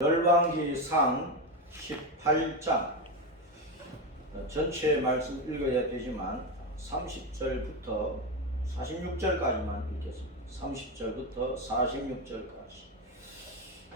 열왕기상 18장 전체 말씀 읽어야 되지만 30절부터 46절까지만 읽겠습니다. 30절부터 46절까지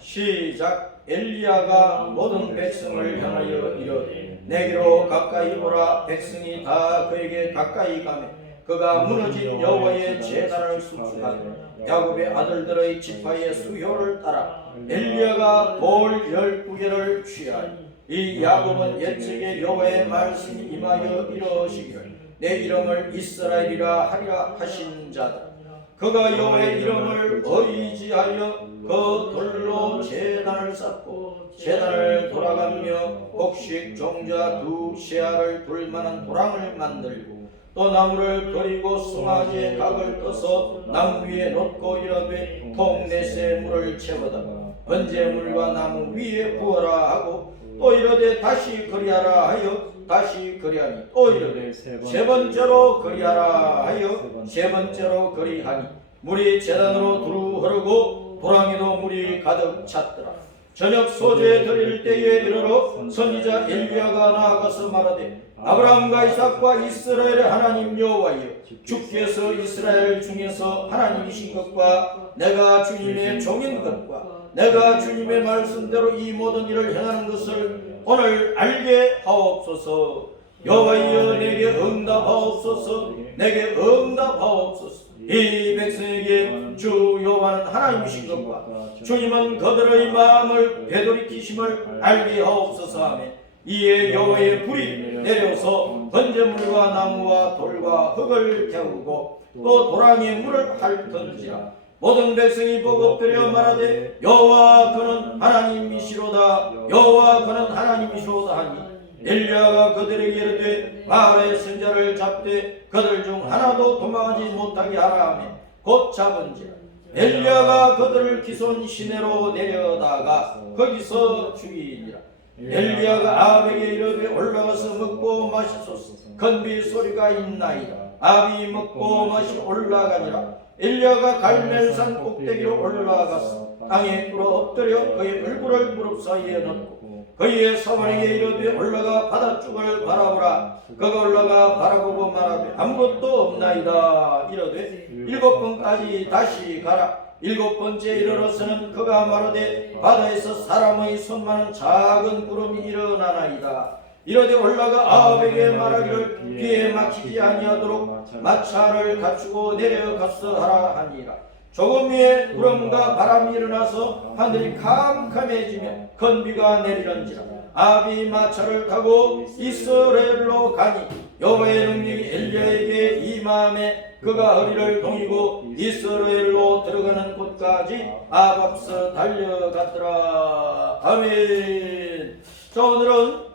시작. 엘리야가 모든 백성을 향하여 이르되 내게로 가까이 오라. 백성이 다 그에게 가까이 가매 그가 무너진 여호와의 제단을 수축하되 야곱의 아들들의 지파의 수효를 따라 엘리야가 돌 12개를 취하여 이 야곱은 옛적에 여호와의 말씀이 임하여 이러시기를 내 이름을 이스라엘이라 하리라 하신 자다. 그가 여호와의 이름을 의지하여 그 돌로 제단을 쌓고 제단을 돌아가며 곡식 종자 두 세알을 둘 만한 도랑을 만들고 또 나무를 버리고 송아지의 각을 떠서 나무 위에 놓고 이르되 통 넷에 물을 채워다 번제물과 나무 위에 부어라 하고 또 이르되 다시 그리하라 하여 다시 그리하니 또 이르되 세 번째로 그리하라 하여 세 번째로 그리하니 물이 제단으로 두루 흐르고 도랑에도 물이 가득 찼더라. 저녁 소재 드릴 때에 이르러 선지자 엘리야가 나아가서 말하되 아브라함과 이삭과 이스라엘의 하나님 여호와여, 주께서 이스라엘 중에서 하나님이신 것과 내가 주님의 종인 것과 내가 주님의 말씀대로 이 모든 일을 행하는 것을 오늘 알게 하옵소서. 여호와여, 내게 응답하옵소서. 내게 응답하옵소서. 이 백성에게 주 여호와는 하나님이신 것과 주님은 그들의 마음을 되돌이키심을 알게 하옵소서 하며 이에 여호와의 불이 내려서 번제물과 나무와 돌과 흙을 태우고 또 도랑에 물을 핥던지라. 모든 백성이 보고 엎드려 말하되 여호와 그는 하나님이시로다. 여호와 그는 하나님이시로다 하니 엘리야가 그들에게 이르되 바알의 선자를 잡되 그들 중 하나도 도망하지 못하게 하라 하며 곧 잡은지라. 엘리야가 그들을 기손 시내로 내려다가 거기서 죽이니라. 엘리야가 아합에게 이르되 올라가서 먹고 마시소서. 건비 소리가 있나이다. 아합이 먹고 마시 올라가니라. 엘리야가 갈멜산 꼭대기로 올라가서 땅에 꿇어 엎드려 그의 얼굴을 무릎 사이에 넣고 그의 사원에게 이르되 올라가 바닷속을 바라보라. 그가 올라가 바라보고 말하되 아무것도 없나이다. 이르되 7번까지 다시 가라. 7번째 이르러서는 그가 말하되 바다에서 사람의 손만한 작은 구름이 일어나나이다. 이르되 올라가 아합에게 말하기를 비에 막히지 아니하도록 마차를 갖추고 내려가서 하라 하니라. 조금 후에 구름과 바람이 일어나서 하늘이 캄캄해지며 건비가 내리는지라. 아합이 마차를 타고 이스라엘로 가니 여호와의 능력이 엘리야에게 임함에 그가 허리를 동이고 이스라엘로 들어가는 곳까지 앞서 달려갔더라. 아멘. 자, 오늘은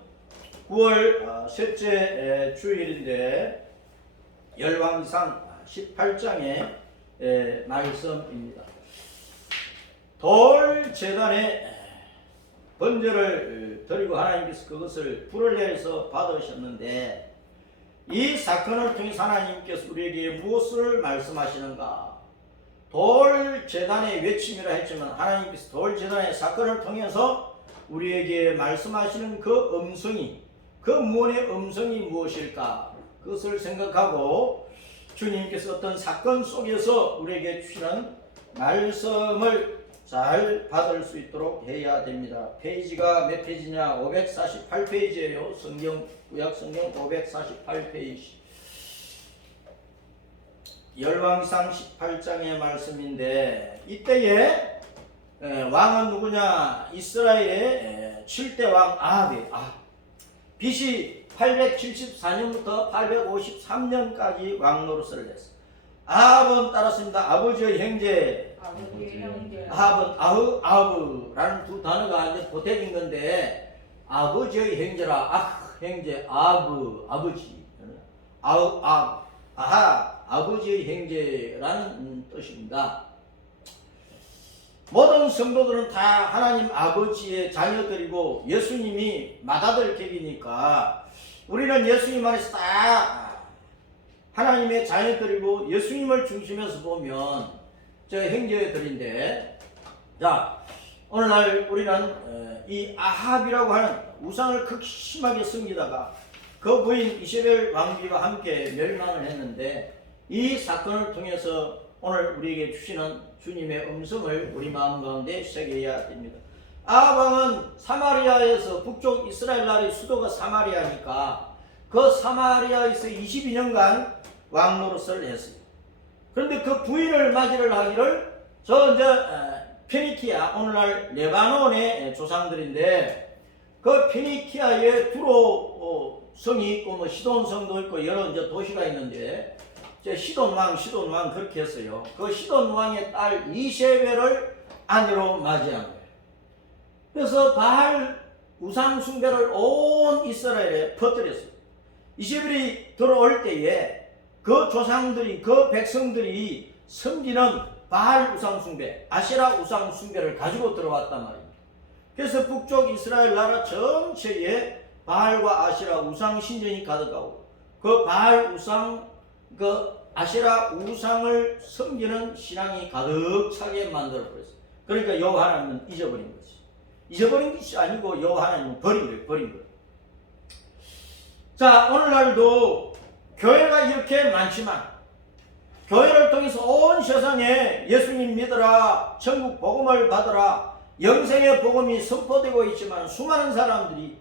9월 셋째 주일인데 열왕기상 18장의 말씀입니다. 돌 제단에 번제를 드리고 하나님께서 그것을 불을 내서 받으셨는데 이 사건을 통해서 하나님께서 우리에게 무엇을 말씀하시는가? 돌 제단의 외침이라 했지만 하나님께서 돌 제단의 사건을 통해서 우리에게 말씀하시는 그 음성이, 그 무언의 음성이 무엇일까? 그것을 생각하고 주님께서 어떤 사건 속에서 우리에게 주시는 말씀을 잘 받을 수 있도록 해야 됩니다. 페이지가 몇 페이지냐? 548페이지예요. 구약 성경 548페이지. 열왕기상 18장의 말씀인데 이때에 왕은 누구냐? 이스라엘의 7대 왕 아합이 BC 874년부터 853년까지 왕 노릇을 했어. 아합은 따랐습니다. 아버지의 형제. 아합은 아흐라는 두 단어가 이제 보태진 건데 아버지의 형제라. 형제 아버지. 아버지의 형제라는 뜻입니다. 모든 성도들은 다 하나님 아버지의 자녀들이고 예수님이 맏아들 격이니까 우리는 예수님 안에서 다 하나님의 자녀들이고 예수님을 중심에서 보면 저 형제들인데, 자 오늘날 우리는 이 아합이라고 하는 우상을 극심하게 섬기다가 그 부인 이세벨 왕비와 함께 멸망을 했는데, 이 사건을 통해서 오늘 우리에게 주시는 주님의 음성을 우리 마음 가운데 새겨야 됩니다. 아합 왕은 사마리아에서, 북쪽 이스라엘 나라의 수도가 사마리아니까 그 사마리아에서 22년간 왕 노릇을 했어요. 그런데 그 부인을 맞이를 하기를 페니키아, 오늘날 레바논의 조상들인데, 그 페니키아에 두로 성이 있고 뭐 시돈 성도 있고 여러 도시가 있는데, 시돈 왕 그렇게 했어요. 그 시돈 왕의 딸 이세벨을 아내로 맞이한 거예요. 그래서 바알 우상 숭배를 온 이스라엘에 퍼뜨렸어요. 이세벨이 들어올 때에 그 조상들이, 그 백성들이 섬기는 바알 우상 숭배, 아세라 우상 숭배를 가지고 들어왔단 말입니다. 그래서 북쪽 이스라엘 나라 전체에 바알과 아세라 우상 신전이 가득하고, 그 바알 우상, 그 아세라 우상을 섬기는 신앙이 가득 차게 만들어 버렸어요. 그러니까 여호와 하나님은 잊어버린 거지. 잊어버린 것이 아니고 여호와 하나님은 버린 거예요. 자, 오늘날도 교회가 이렇게 많지만, 교회를 통해서 온 세상에 예수님 믿으라, 천국 복음을 받으라, 영생의 복음이 선포되고 있지만, 수많은 사람들이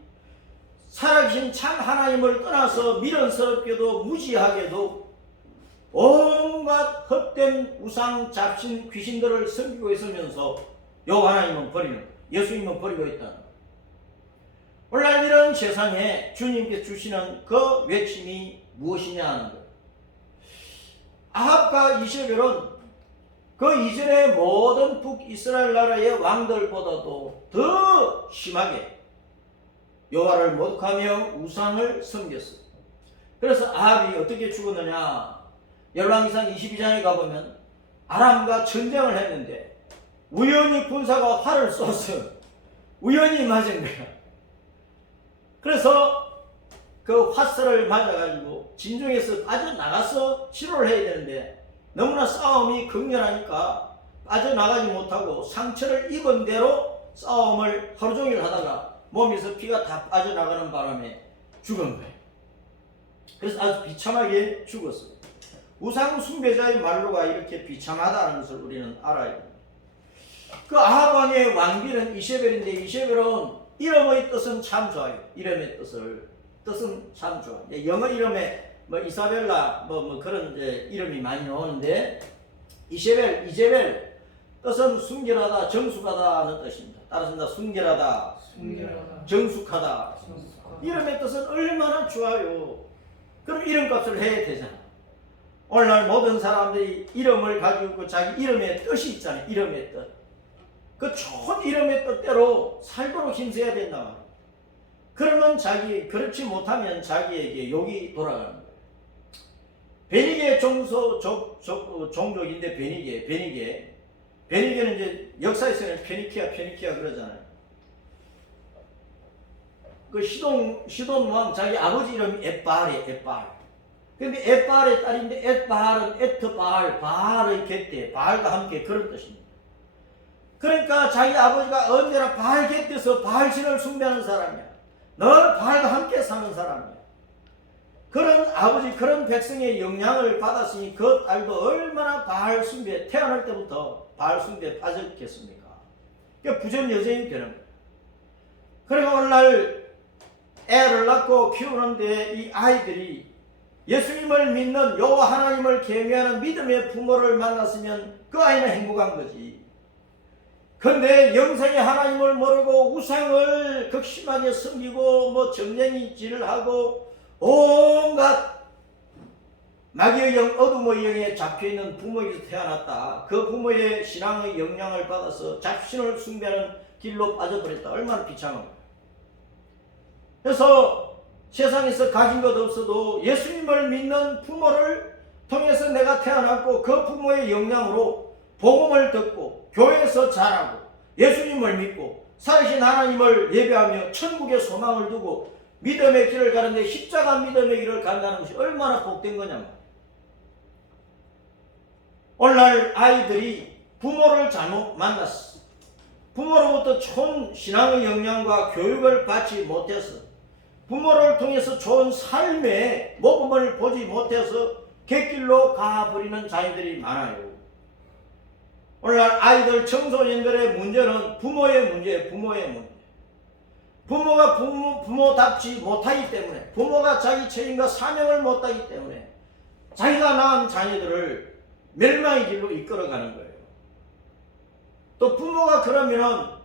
살아계신 참 하나님을 떠나서 미련스럽게도 무지하게도 온갖 헛된 우상 잡신 귀신들을 섬기고 있으면서 여호와 하나님은 버리는 거예요. 예수님은 버리고 있다는 거예요. 오늘날 이런 세상에 주님께서 주시는 그 외침이 무엇이냐 하는 거예요. 아합과 이세벨은 그 이전의 모든 북이스라엘 나라의 왕들보다도 더 심하게 여호와를 모독하며 우상을 섬겼어요. 그래서 아합이 어떻게 죽었느냐, 열왕기상 22장에 가보면 아람과 전쟁을 했는데 우연히 군사가 활을 쏘았어요. 우연히 맞은 거야. 그래서 그 화살을 맞아가지고 진중에서 빠져나가서 치료를 해야 되는데, 너무나 싸움이 극렬하니까 빠져나가지 못하고 상처를 입은 대로 싸움을 하루 종일 하다가 몸에서 피가 다 빠져나가는 바람에 죽은 거예요. 그래서 아주 비참하게 죽었어요. 우상 숭배자의 말로가 이렇게 비참하다는 것을 우리는 알아야 됩니다. 그 아합 왕의 왕비는 이세벨인데, 이세벨은 이름의 뜻은 참 좋아요. 이름의 뜻은 참 좋아. 영어 이름에 뭐 이사벨라 뭐 그런 이름이 많이 나오는데, 이세벨 뜻은 순결하다, 정숙하다는 뜻입니다. 따라서 순결하다, 정숙하다. 이름의 뜻은 얼마나 좋아요. 그럼 이름값을 해야 되잖아. 오늘날 모든 사람들이 이름을 가지고 있고 자기 이름의 뜻이 있잖아요. 이름의 뜻. 그 좋은 이름의 뜻대로 살도록 힘써야 된다 말이야. 그러면 그렇지 못하면 자기에게 욕이 돌아가는 거예요. 베니게 종족인데, 베니게는 이제 역사에서는 페니키아 그러잖아요. 그 시돈 왕 자기 아버지 이름이 엣바알이에요. 근데 엣바알의 딸인데, 엣바알은 에트바알, 바알의 곁에, 바알과 함께 그런 뜻입니다. 그러니까 자기 아버지가 언제나 바알 곁에서 바알신을 숭배하는 사람이야. 늘 바알과 함께 사는 사람이야. 그런 아버지, 그런 백성의 영향을 받았으니 그 딸도 얼마나 바알 숭배, 태어날 때부터 바알 숭배에 빠졌겠습니까? 그러니까 부전 여정이 되는 거예요. 그리고 오늘날 애를 낳고 키우는데 이 아이들이 예수님을 믿는 여호와 하나님을 경외하는 믿음의 부모를 만났으면 그 아이는 행복한 거지. 그런데 영생의 하나님을 모르고 우상을 극심하게 섬기고 뭐 점쟁이질을 하고 온갖 마귀의 영, 어둠의 영에 잡혀있는 부모에서 태어났다. 그 부모의 신앙의 영향을 받아서 잡신을 숭배하는 길로 빠져버렸다. 얼마나 비참합니까? 그래서 세상에서 가진 것 없어도 예수님을 믿는 부모를 통해서 내가 태어났고, 그 부모의 영향으로 복음을 듣고 교회에서 자라고 예수님을 믿고 살아계신 하나님을 예배하며 천국의 소망을 두고 믿음의 길을 가는데, 십자가 믿음의 길을 간다는 것이 얼마나 복된 거냐면, 오늘날 아이들이 부모를 잘못 만났어. 부모로부터 좋은 신앙의 영향과 교육을 받지 못해서 부모를 통해서 좋은 삶의 모범을 보지 못해서 객길로 가버리는 자녀들이 많아요. 오늘날 아이들 청소년들의 문제는 부모의 문제예요. 부모의 문제. 부모가 부모답지 못하기 때문에, 부모가 자기 책임과 사명을 못하기 때문에 자기가 낳은 자녀들을 멸망의 길로 이끌어가는 거예요. 또 부모가 그러면은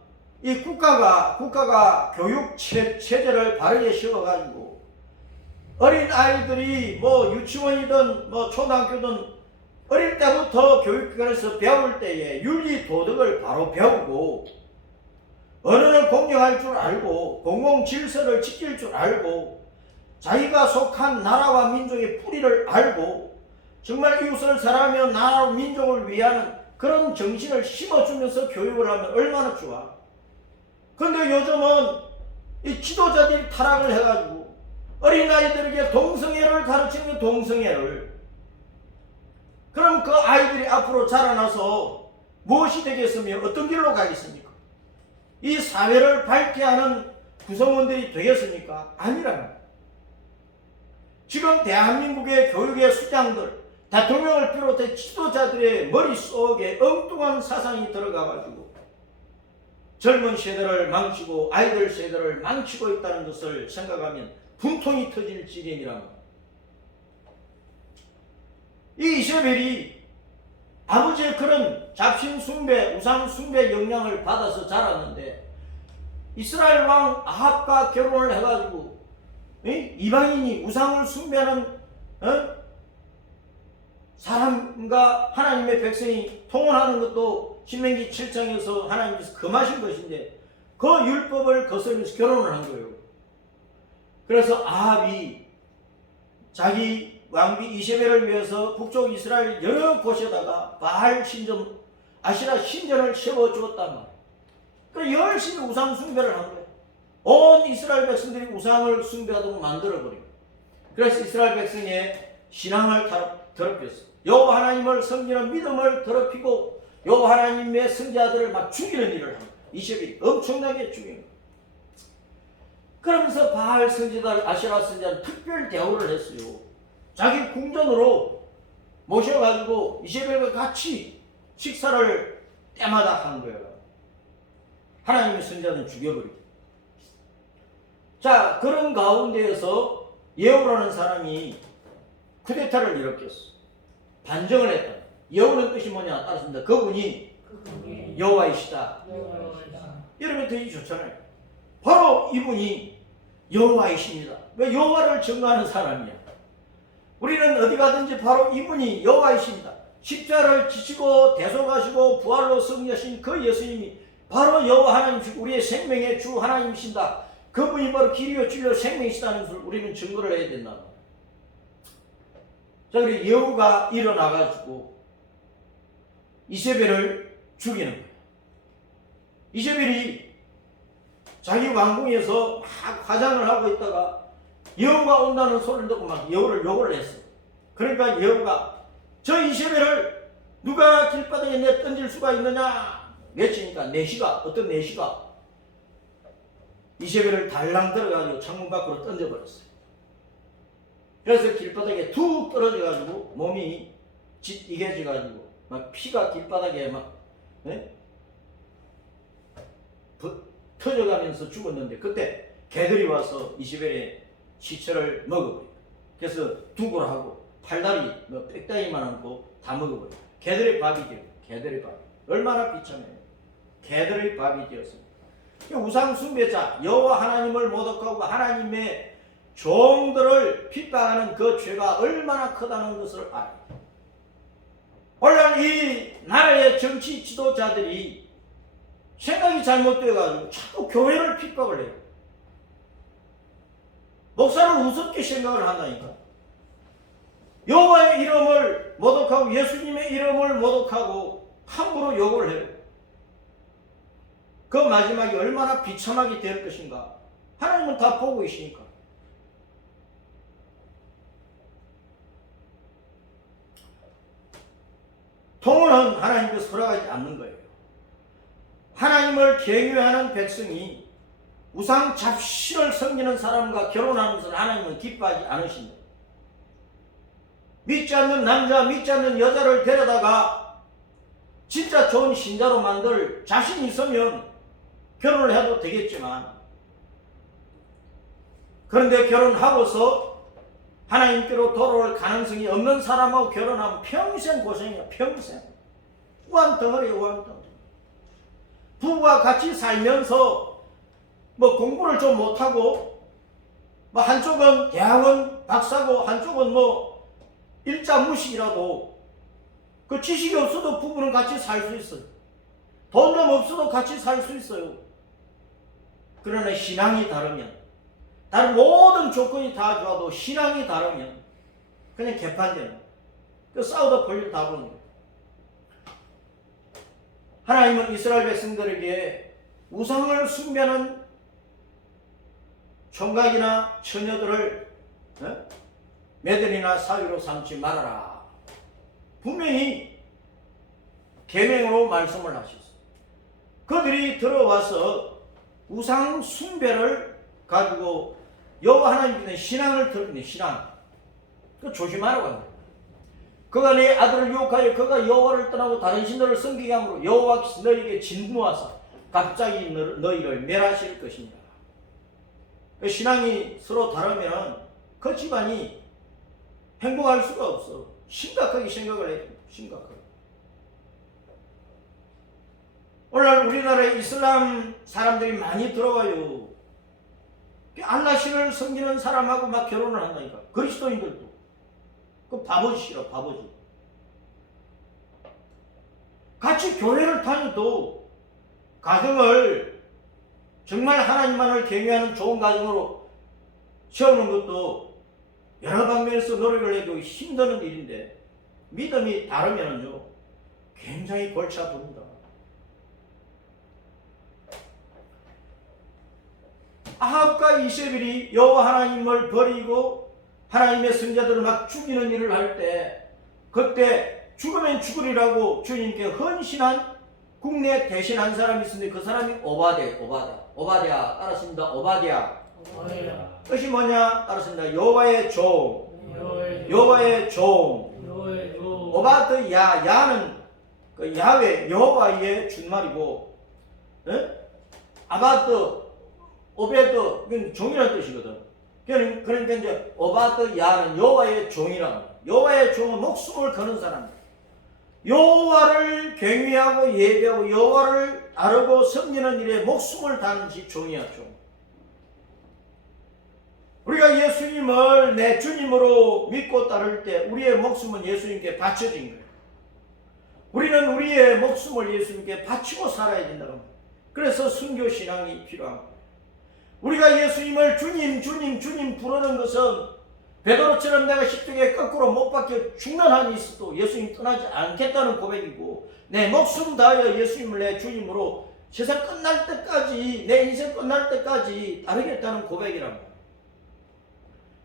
이 국가가 교육 체제를 바르게 세워가지고 어린 아이들이 뭐 유치원이든 뭐 초등학교든 어릴 때부터 교육기관에서 배울 때에 윤리 도덕을 바로 배우고 언어를 공유할 줄 알고 공공 질서를 지킬 줄 알고 자기가 속한 나라와 민족의 뿌리를 알고 정말 이웃을 사랑하며 나라와 민족을 위하는 그런 정신을 심어주면서 교육을 하면 얼마나 좋아. 그런데 요즘은 이 지도자들이 타락을 해가지고 어린아이들에게 동성애를 가르치는 동성애를, 그럼 그 아이들이 앞으로 자라나서 무엇이 되겠으며 어떤 길로 가겠습니까? 이 사회를 밝게 하는 구성원들이 되겠습니까? 아니라는 거예요. 지금 대한민국의 교육의 수장들, 대통령을 비롯해 지도자들의 머릿속에 엉뚱한 사상이 들어가가지고 젊은 세대를 망치고 아이들 세대를 망치고 있다는 것을 생각하면 분통이 터질 지경이라는 거예요. 이 이세벨이 아버지의 그런 잡신 숭배, 우상 숭배 영향을 받아서 자랐는데 이스라엘 왕 아합과 결혼을 해가지고 이방인이 우상을 숭배하는 사람과 하나님의 백성이 통혼하는 것도 신명기 7장에서 하나님께서 금하신 것인데 그 율법을 거스르면서 결혼을 한 거예요. 그래서 아합이 자기 왕비 이세벨을 위해서 북쪽 이스라엘 여러 곳에다가 바알 신전, 아시라 신전을 세워주었단 말이에요. 그래서 열심히 우상 숭배를 한 거예요. 온 이스라엘 백성들이 우상을 숭배하도록 만들어버린 거예요. 그래서 이스라엘 백성의 신앙을 더럽혔어요. 여호와 하나님을 섬기는 믿음을 더럽히고 여호와 하나님의 선지자들을 막 죽이는 일을 합니다. 이세벨이 엄청나게 죽인 거예요. 그러면서 바알 선지자, 아시라 선지자는 특별 대우를 했어요. 자기 궁전으로 모셔가지고 이세벨과 같이 식사를 때마다 한 거예요. 하나님의 선지자는 죽여버리고. 자, 그런 가운데에서 예후라는 사람이 쿠데타를 일으켰어. 반정을 했다. 예후는 뜻이 뭐냐 따랐습니다. 그분이 여호와이시다. 이러면 되게 좋잖아요. 바로 이분이 여호와이십니다. 왜 여호와를 증거하는 사람이야. 우리는 어디 가든지 바로 이분이 여호와이십니다. 십자가를 지시고 대속하시고 부활로 승리하신 그 예수님이 바로 여호와 하나님이시고 우리의 생명의 주 하나님이신다. 그분이 바로 길이요 진리요 생명이시다는 것을 우리는 증거를 해야 된다. 자, 우리 여호가 일어나가지고 이세벨을 죽이는 거예요. 이세벨이 자기 왕궁에서 막 화장을 하고 있다가 여호가 온다는 소리를 듣고 막 여호를 욕을 했어. 그러니까 여호가 저 이세벨을 누가 길바닥에 내 던질 수가 있느냐 외치니까 어떤 내시가 이세벨을 달랑 들어가지고 창문 밖으로 던져버렸어요. 그래서 길바닥에 툭 떨어져가지고 몸이 이개져가지고 막 피가 길바닥에 막 터져가면서 죽었는데 그때 개들이 와서 이세벨의 시체를 먹어버려요. 그래서 두골하고 팔다리, 빽다리만한 거 다 먹어버려요. 개들의 밥이 되어요. 개들의 밥. 얼마나 비참해요. 개들의 밥이 되었습니다. 우상 숭배자 여호와 하나님을 모독하고 하나님의 종들을 핍박하는 그 죄가 얼마나 크다는 것을 알아요. 오늘 이 나라의 정치 지도자들이 생각이 잘못되어가지고 자꾸 교회를 핍박을 해요. 목사를 우습게 생각을 한다니까. 여호와의 이름을 모독하고 예수님의 이름을 모독하고 함부로 욕을 해요. 그 마지막이 얼마나 비참하게 될 것인가. 하나님은 다 보고 계시니까. 통혼은 하나님께서 허락하지 않는 거예요. 하나님을 경외하는 백성이 우상 잡신을 섬기는 사람과 결혼하는 것을 하나님은 기뻐하지 않으십니다. 믿지 않는 남자, 믿지 않는 여자를 데려다가 진짜 좋은 신자로 만들 자신이 있으면 결혼을 해도 되겠지만, 그런데 결혼하고서 하나님께로 돌아올 가능성이 없는 사람하고 결혼하면 평생 고생이야. 평생 우한덩어리야. 우한덩어리. 부부가 같이 살면서 뭐 공부를 좀 못하고, 뭐 한쪽은 대학원 박사고 한쪽은 뭐 일자무식이라도 그 지식이 없어도 부부는 같이 살 수 있어요. 돈 좀 없어도 같이 살 수 있어요. 그러나 신앙이 다르면, 다른 모든 조건이 다 좋아도 신앙이 다르면 그냥 개판되는, 그 싸우다 볼일 다 보는 거예요. 하나님은 이스라엘 백성들에게 우상을 숭배하는 총각이나 처녀들을 매들이나 사위로 삼지 말아라. 분명히 계명으로 말씀을 하셨어요. 그들이 들어와서 우상 숭배를 가지고 여호와 하나님께 신앙을 들었는데, 신앙 그 조심하라고 합니다. 그가 내 아들을 유혹하여 그가 여호와를 떠나고 다른 신들을 섬기게 함으로 여호와께서 너희에게 진노하사 갑자기 너희를 멸하실 것입니다. 신앙이 서로 다르면 그 집안이 행복할 수가 없어. 심각하게 생각을 해야 됩니다. 심각하게. 오늘날 우리나라에 이슬람 사람들이 많이 들어와요. 알라신을 섬기는 사람하고 막 결혼을 한다니까. 그리스도인들도. 그 바보짓이라, 바보짓. 같이 교회를 다녀도 가정을 정말 하나님만을 경외하는 좋은 가정으로 세우는 것도 여러 방면에서 노력을 해도 힘드는 일인데, 믿음이 다르면요 굉장히 골치 아픕니다. 아합과 이세벨이 여호와 하나님을 버리고 하나님의 선자들을 막 죽이는 일을 할 때, 그때 죽으면 죽으리라고 주님께 헌신한 국내 대신한 사람이 있었는데 그 사람이 오바댜 따랐습니다. 오바댜. 뜻이 뭐냐? 따랐습니다. 여호와의 종. 여호와의 종. 오바드야. 야는 그 야훼 여호와의 준말이고, 아바드 오베드 이건 종이라는 뜻이거든. 그러니까 이제 오바드야는 여호와의 종이라는, 여호와의 종은 목숨을 거는 사람, 여호와를 경외하고 예배하고 여호와를 따르고 섬기는 일에 목숨을 다하는 것이 종이야. 종. 우리가 예수님을 내 주님으로 믿고 따를 때 우리의 목숨은 예수님께 바쳐진 거예요. 우리는 우리의 목숨을 예수님께 바치고 살아야 된다고 합니다. 그래서 순교신앙이 필요합니다. 우리가 예수님을 주님 부르는 것은 베드로처럼 내가 십자가에 거꾸로 못 박혀 죽는 한이 있어도 예수님 떠나지 않겠다는 고백이고, 내 목숨 다하여 예수님을 내 주님으로 세상 끝날 때까지, 내 인생 끝날 때까지 따르겠다는 고백이랍니다.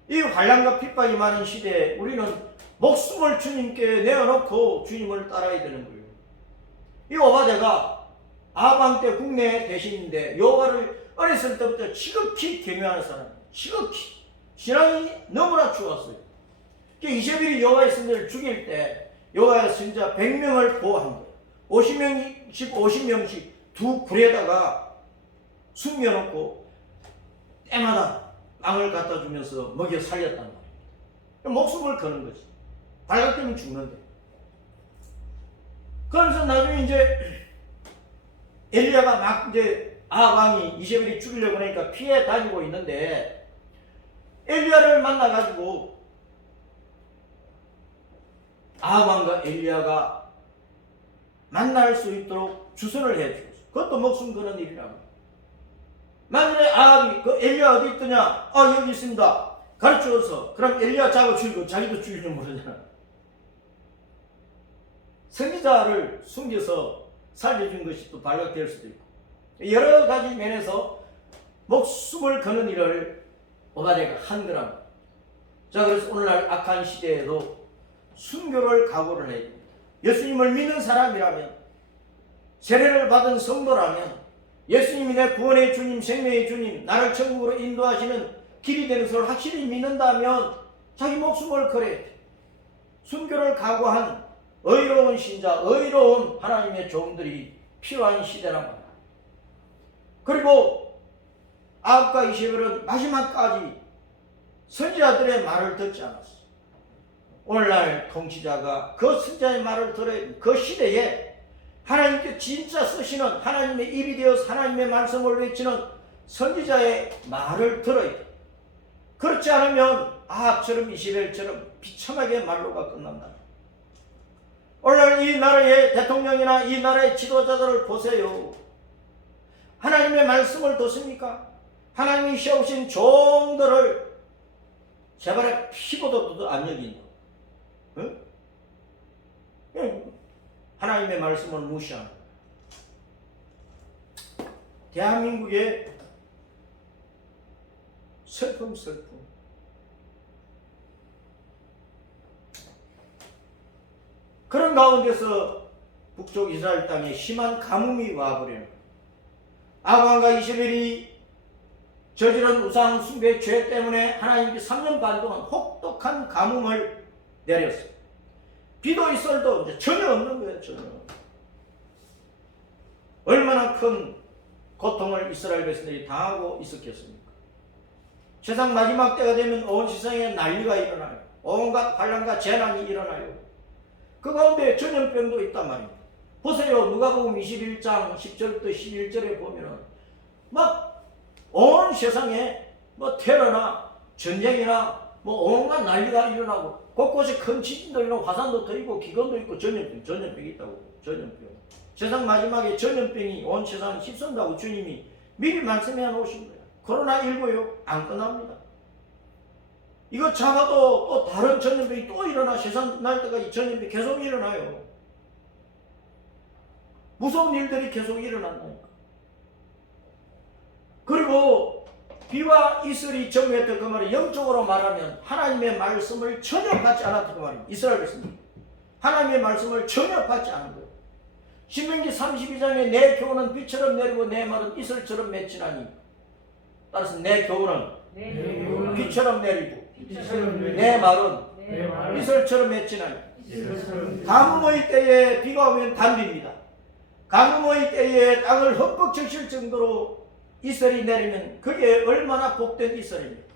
이 환난과 핍박이 많은 시대에 우리는 목숨을 주님께 내어놓고 주님을 따라야 되는 거예요. 이 오바댜가 아방 때 국내 대신인데 여호와를 어렸을 때부터 지극히 경외하는 사람, 지극히 신앙이 너무나 좋았어요. 이세벨이 여호와의 선자를 죽일 때 여호와의 선자 100명을 보호한 거예요. 50명씩 두 굴에다가 숨겨놓고 때마다 빵을 갖다 주면서 먹여 살렸단 말이에요. 목숨을 거는 거지. 발각되면 죽는데. 그래서 나중에 이제 엘리야가 막 이제 아합왕이 이세벨이 죽이려고 하니까 피해 다니고 있는데, 엘리야를 만나가지고 아합왕과 엘리야가 만날 수 있도록 주선을 해 주었어. 그것도 목숨 거는 일이라고. 만약에 아합이 그 엘리야 어디 있더냐? 여기 있습니다. 가르쳐줘서 그럼 엘리야 잡아 죽이고 자기도 죽일 줄 모르잖아. 선지자를 숨겨서 살려준 것이 또 발각될 수도 있고, 여러 가지 면에서 목숨을 거는 일을 오바댜가 한 거랍니다. 자, 그래서 오늘날 악한 시대에도 순교를 각오를 해야 됩니다. 예수님을 믿는 사람이라면 세례를 받은 성도라면 예수님이 내 구원의 주님, 생명의 주님, 나를 천국으로 인도하시는 길이 되는 것을 확실히 믿는다면 자기 목숨을 걸어야 돼. 순교를 각오한 의로운 신자, 의로운 하나님의 종들이 필요한 시대란 말이야. 그리고 아합과 이세벨은 마지막까지 선지자들의 말을 듣지 않았어. 오늘날 통치자가 그 선지자의 말을 들어야 돼. 그 시대에 하나님께 진짜 쓰시는 하나님의 입이 되어서 하나님의 말씀을 외치는 선지자의 말을 들어야 돼. 그렇지 않으면 아합처럼 이세벨처럼 비참하게 말로가 끝난다. 오늘날 이 나라의 대통령이나 이 나라의 지도자들을 보세요. 하나님의 말씀을 듣습니까? 하나님이 세우신 종들을 제발에 피보다도 안 여긴다. 응? 응. 하나님의 말씀을 무시하는 대한민국의 슬픔. 그런 가운데서 북쪽 이스라엘 땅에 심한 가뭄이 와버려요. 아합과 이세벨이 저지른 우상 숭배 죄 때문에 하나님께 3년 반 동안 혹독한 가뭄을 내렸어요. 비도 있어도 이제 전혀 없는 거예요. 전혀. 얼마나 큰 고통을 이스라엘 백성들이 당하고 있었겠습니까? 세상 마지막 때가 되면 온 세상에 난리가 일어나요. 온갖 반란과 재난이 일어나요. 그 가운데 전염병도 있단 말입니다. 보세요. 누가복음 21장 10절부터 11절에 보면은 막 온 세상에 뭐 테러나 전쟁이나 뭐 온갖 난리가 일어나고 곳곳에 큰 지진도 일어나고 화산도 터지고 기근도 있고 전염병이 있다고. 전염병. 세상 마지막에 전염병이 온 세상을 휩쓴다고 주님이 미리 말씀해 놓으신 거예요. 코로나19요. 안 끝납니다. 이거 잡아도 또 다른 전염병이 또 일어나. 세상 날 때까지 전염병이 계속 일어나요. 무서운 일들이 계속 일어난다니까. 그리고 비와 이슬이 전무했던 그 말이 영적으로 말하면 하나님의 말씀을 전혀 받지 않았던 그 말입니다. 이스라엘 백성들 하나님의 말씀을 전혀 받지 않은 거예요. 신명기 32장에 내 교훈은 비처럼 내리고 내 말은 이슬처럼 맺히나니, 따라서 내 교훈은 비처럼 내리고 내 말은 이슬처럼 맺히나니. 가뭄의 때에 비가 오면 단비입니다. 가뭄의 때에 땅을 흠뻑 적실 정도로 이슬이 내리면 그게 얼마나 복된 이슬입니까?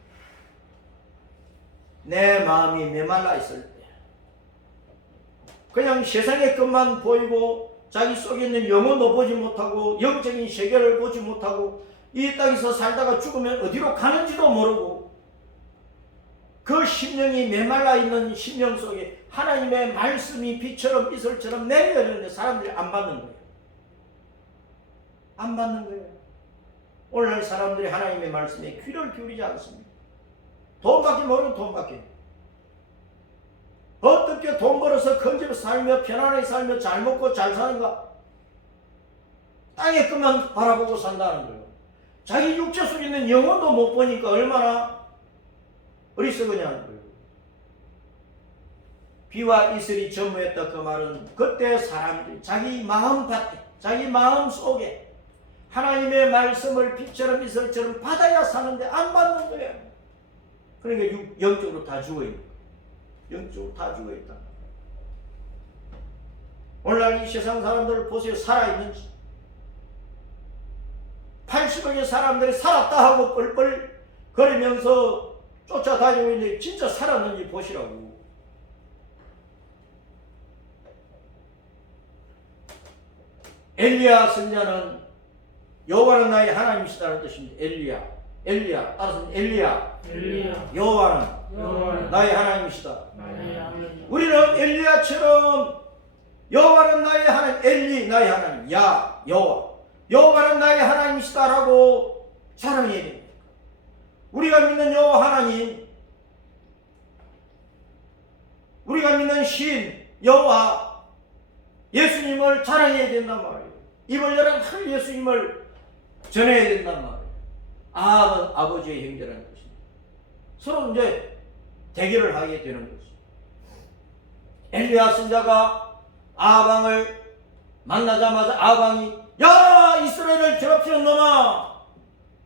내 마음이 메말라 있을 때, 그냥 세상의 것만 보이고 자기 속에 있는 영혼도 보지 못하고 영적인 세계를 보지 못하고 이 땅에서 살다가 죽으면 어디로 가는지도 모르고 그 심령이 메말라 있는 심령 속에 하나님의 말씀이 비처럼 이슬처럼 내려지는데 사람들이 안 받는 거예요. 안 받는 거예요. 오늘날 사람들이 하나님의 말씀에 귀를 기울이지 않습니다. 돈밖에 모르는 돈밖에. 어떻게 돈 벌어서 큰 집에 살며 편안하게 살며 잘 먹고 잘 사는가? 땅의 것만 바라보고 산다는 거예요. 자기 육체 속에 있는 영혼도 못 보니까 얼마나 어리석으냐는 거예요. 비와 이슬이 전무했다 그 말은 그때 사람들이 자기 마음밭에, 자기 마음 속에 하나님의 말씀을 빛처럼 이슬처럼 받아야 사는데 안 받는 거예요. 그러니까 영적으로 다 죽어있는 거예요. 영적으로 다 죽어있다. 오늘날 이 세상 사람들을 보세요. 살아있는지. 80억의 사람들이 살았다 하고 뻘뻘 거리면서 쫓아다니고 있는데 진짜 살았는지 보시라고. 엘리야 선지자는 여호와는 나의 하나님이시다는 뜻입니다. 엘리야 따라서 엘리야 여호와는 나의 하나님이시다. 우리는 엘리야처럼 여호와는 나의 하나님, 엘리 나의 하나님, 야 여호와는 나의 하나님이시다라고 자랑해야 됩니다. 우리가 믿는 여호와 하나님, 우리가 믿는 신 여호와 예수님을 자랑해야 된단 말이에요. 입을 열은 한 예수님을 전해야 된단 말이에요. 아합은 아버지의 형제라는 것입니다. 서로 이제 대결을 하게 되는 거죠. 엘리야 선지자가 아합 왕을 만나자마자 아방이 야 이스라엘을 괴롭히는 놈아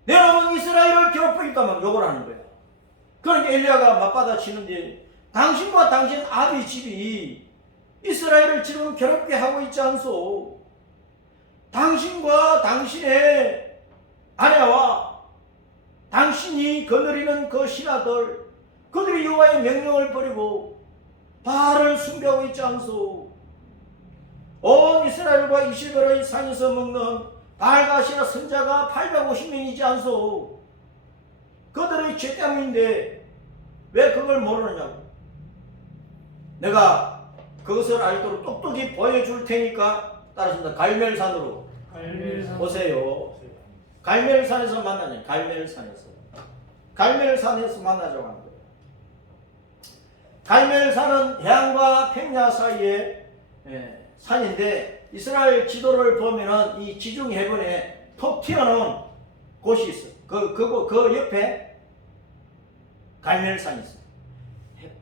내 놈은 이스라엘을 괴롭히겠다면 욕을 하는 거야. 그러니까 엘리야가 맞받아치는데 당신과 당신 아비 집이 이스라엘을 지금 괴롭게 하고 있지 않소. 당신과 당신의 아내와 당신이 거느리는 그 신하들 그들이 여호와의 명령을 버리고 바알을 숭배하고 있지 않소. 온 이스라엘과 이시벨의 산에서 먹는 바알과 아세라 선자가 850명이지 않소. 그들의 죄 때문인데 왜 그걸 모르느냐고. 내가 그것을 알도록 똑똑히 보여줄 테니까 따라서 갈멜산으로 오세요. 갈멜산에서 만나냐. 갈멜산에서 만나자고 하는 거예요. 갈멜산은 해안과 평야 사이에 산인데 이스라엘 지도를 보면은 이 지중 해변에 톡 튀어나온 곳이 있어. 그 옆에 갈멜산이 있어.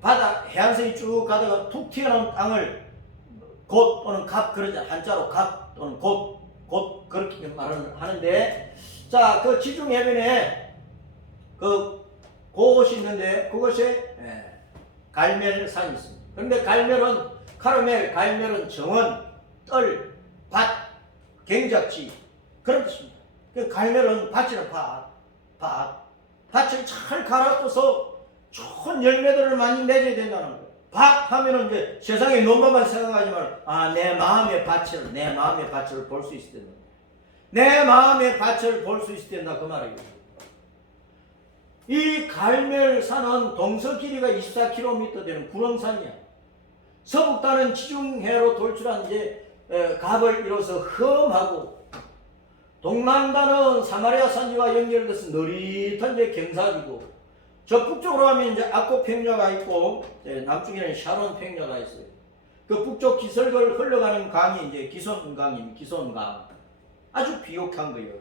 바다 해안선이 쭉 가다가 툭 튀어나온 땅을 곶 또는 갑 그러자 한자로 갑 또는 곶 그렇게 말을 하는데 자 그 지중 해변에 그 곳이 있는데 그것에 갈멜산이 있습니다. 그런데 갈멜은 카르멜, 갈멜은 정원, 뜰, 밭, 경작지 그런 뜻입니다. 그 갈멜은 밭이라 밭을 잘 갈아떠서 좋은 열매들을 많이 맺어야 된다는 거예요. 밭 하면은 이제 세상의 논밭만 생각하지 말고 내 마음의 밭을 볼 수 있어야 된다. 내 마음의 밭을 볼 수 있어야 된다 그 말이에요. 이 갈멜산은 동서 길이가 24km 되는 구렁산이야. 서북단은 지중해로 돌출한 이제 갑을 이뤄서 험하고 동남단은 사마리아 산지와 연결돼서 느릿한 이제 경사지고 저 북쪽으로 가면 이제 악고 평야가 있고 남쪽에는 샤론 평야가 있어요. 그 북쪽 기슭을 흘러가는 강이 이제 기손강입니다. 기손강 아주 비옥한 거예요.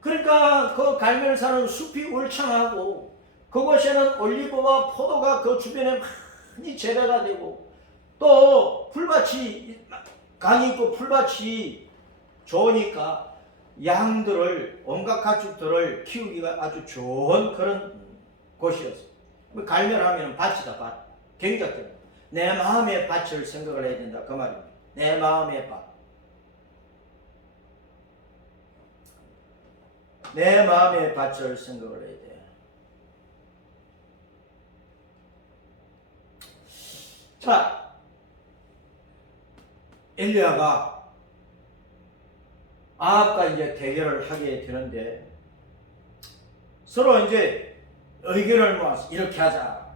그러니까 그 갈멜산은 숲이 울창하고 그곳에는 올리브와 포도가 그 주변에 많이 재배가 되고 또 풀밭이 강이 있고 풀밭이 좋으니까 양들을 온갖 가축들을 키우기가 아주 좋은 그런 곳이었어요. 갈멜하면 밭이다 밭. 경작입니다. 내 마음의 밭을 생각을 해야 된다 그 말입니다. 내 마음의 밭. 내 마음의 밭을 생각을 해야 돼. 자, 엘리야가 아합과 이제 대결을 하게 되는데 서로 이제 의견을 모아서 이렇게 하자.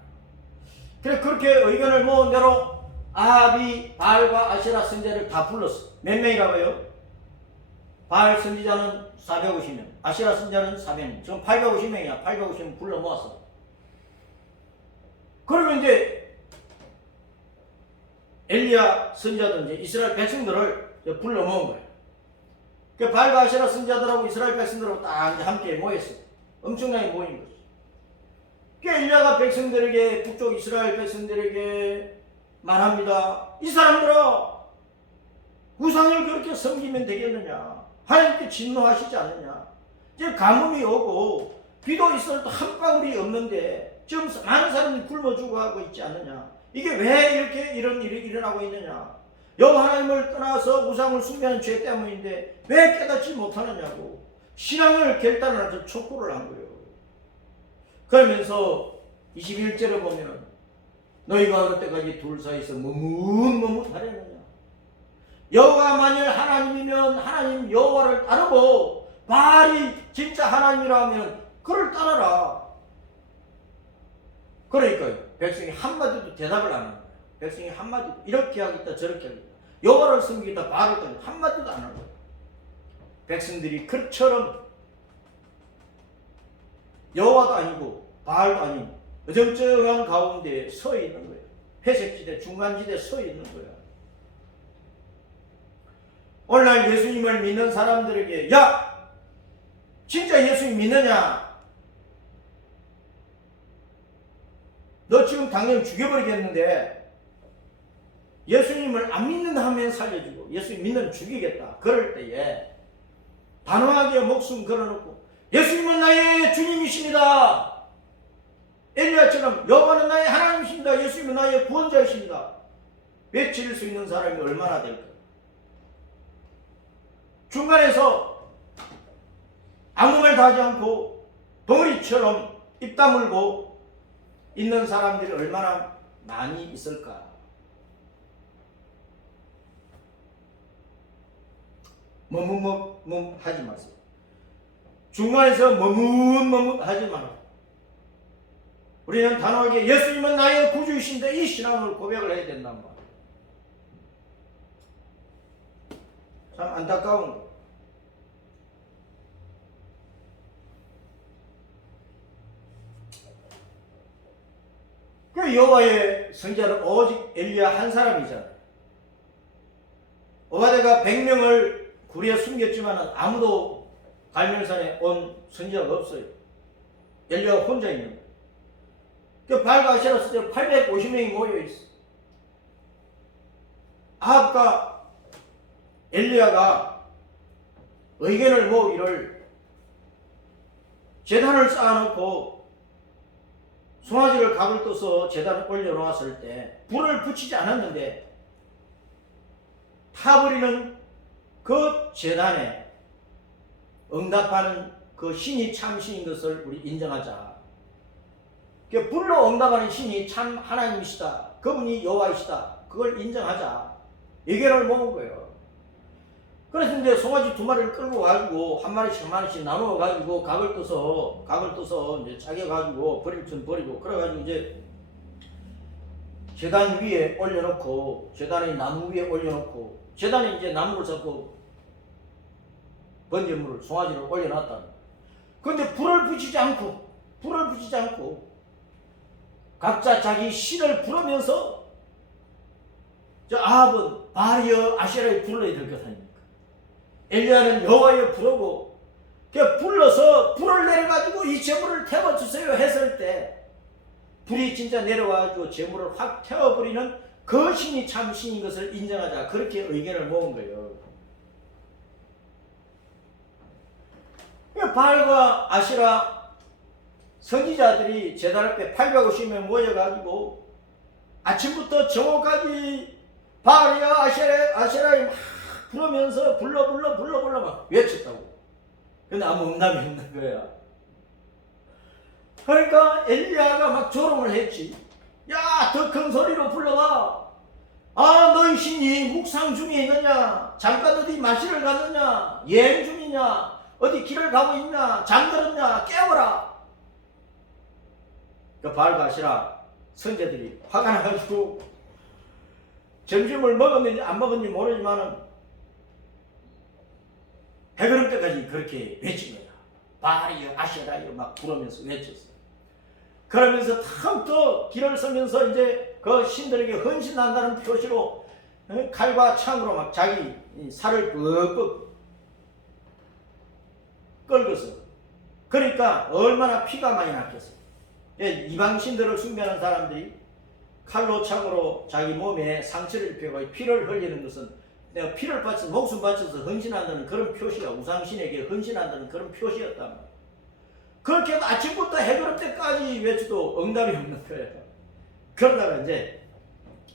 그래 그렇게 의견을 모은 대로 아합이 바알과 아세라 선지자를 다 불렀어. 몇 명이라고요? 바알 선지자는 450명, 아세라 선지자는 400명. 지금 850명이야. 850명 불러 모았어. 그러면 이제 엘리야 선지자도 이제 이스라엘 백성들을 불러 모은 거예요. 그 바알과 아세라 선지자들하고 이스라엘 백성들하고 딱 함께 모였어. 엄청나게 모인 거지. 그 엘리야가 백성들에게 북쪽 이스라엘 백성들에게 말합니다. 이 사람들아 우상을 그렇게 섬기면 되겠느냐? 하나님께 진노하시지 않느냐? 이제 가뭄이 오고 비도 있어도 한 방울이 없는데 지금 많은 사람들이 굶어 죽어가고 있지 않느냐? 이게 왜 이렇게 이런 일이 일어나고 있느냐? 여호와 하나님을 떠나서 우상을 숭배하는 죄 때문인데 왜 깨닫지 못하느냐고 신앙을 결단하면서 촉구를 한 거예요. 그러면서 21절에 보면 너희가 그때까지 둘 사이에서 머뭇하려느냐? 여호와가 만일 하나님이면 하나님 여호와를 따르고 바알이 진짜 하나님이라 하면 그를 따라라. 그러니까 백성이 한마디도 대답을 안 하는 거예요. 백성이 한마디도 이렇게 하겠다 저렇게 하겠다 여호와를 섬기겠다 바알을 따르겠다 한마디도 안 하는 거예요. 백성들이 그처럼 여호와도 아니고 바알도 아닌 어정쩡한 가운데 서 있는 거예요. 회색지대 중간지대에 서 있는 거예요. 오늘날 예수님을 믿는 사람들에게 야! 진짜 예수님 믿느냐? 너 지금 당장 죽여버리겠는데 예수님을 안 믿는다 하면 살려주고 예수님 믿는 죽이겠다. 그럴 때에 단호하게 목숨 걸어놓고 예수님은 나의 주님이십니다. 엘리야처럼 여호와는 나의 하나님이십니다. 예수님은 나의 구원자이십니다. 외칠 수 있는 사람이 얼마나 될까? 중간에서 아무 말도 하지 않고 덩어리처럼 입 다물고 있는 사람들이 얼마나 많이 있을까? 머뭇머뭇 하지 마세요. 중간에서 머뭇머뭇 하지 마세요. 우리는 단호하게 예수님은 나의 구주이신데 이 신앙을 고백을 해야 된단 말이에요. 참 안타까운 거. 그 여호와의 선지자는 오직 엘리야 한 사람이잖아요. 오바댜가 100명을 굴에 숨겼지만 아무도 갈멜산에 온 선지자가 없어요. 엘리야가 혼자 있는 거예요. 그 바알과 아세라 선지자 850명이 모여있어. 아합과 엘리야가 의견을 모으기를 제단을 쌓아놓고 송아지를 각을 떠서 제단을 올려놓았을 때 불을 붙이지 않았는데 타버리는 그 제단에 응답하는 그 신이 참 신인 것을 우리 인정하자. 그 불로 응답하는 신이 참 하나님이시다. 그분이 여호와이시다. 그걸 인정하자. 의견을 모은 거예요. 그래서 이제 송아지 2마리를 끌고 가지고 한 마리씩 나누어 가지고 각을 떠서 이제 차게 가지고 버릴 줄 버리고 그래가지고 이제 제단 위에 올려놓고 제단의 나무 위에 올려놓고 제단에 이제 나무를 잡고 번제물을 송아지를 올려놨다. 그런데 불을 붙이지 않고 각자 자기 신을 부르면서 저 아합은 바알이여 아세라의 불러야 될 것 아닙니까? 엘리야는 여호와여 부르고 불러서 불을 내려가지고 이 제물을 태워주세요 했을 때 불이 진짜 내려와가지고 제물을 확 태워버리는 그 신이 참 신인 것을 인정하자. 그렇게 의견을 모은 거예요. 바알과 아세라 선지자들이 제단 앞에 850명 모여가지고 아침부터 저녁까지 바알이야 아세라에 막 부르면서 불러 막 외쳤다고. 근데 아무 응답이 없는 거야. 그러니까 엘리야가 막 조롱을 했지. 야, 더 큰 소리로 불러봐. 아, 너희 신이 묵상 중에 있느냐? 잠깐 어디 마시러 갔느냐? 여행 중이냐? 어디 길을 가고 있냐? 잠들었냐? 깨워라. 그 바알과 아세라 선지자들이 화가 나가지고 점심을 먹었는지 안 먹었는지 모르지만은 해그름 때까지 그렇게 외친 거야. 바알이여 아세라여 막 부르면서 외쳤어. 그러면서 탐또 길을 서면서 이제 그 신들에게 헌신한다는 표시로 칼과 창으로 막 자기 살을 뻑뻑 긁었어. 그러니까 얼마나 피가 많이 났겠어. 이방 신들을 숭배하는 사람들이 칼로 창으로 자기 몸에 상처를 입혀가지고 피를 흘리는 것은 내가 피를 바쳐서 목숨 바쳐서 헌신한다는 그런 표시가 우상신에게 헌신한다는 그런 표시였단 말이야. 그렇게 해도 아침부터 해그름 때까지 외쳐도 응답이 없는 거예요. 그러다가 이제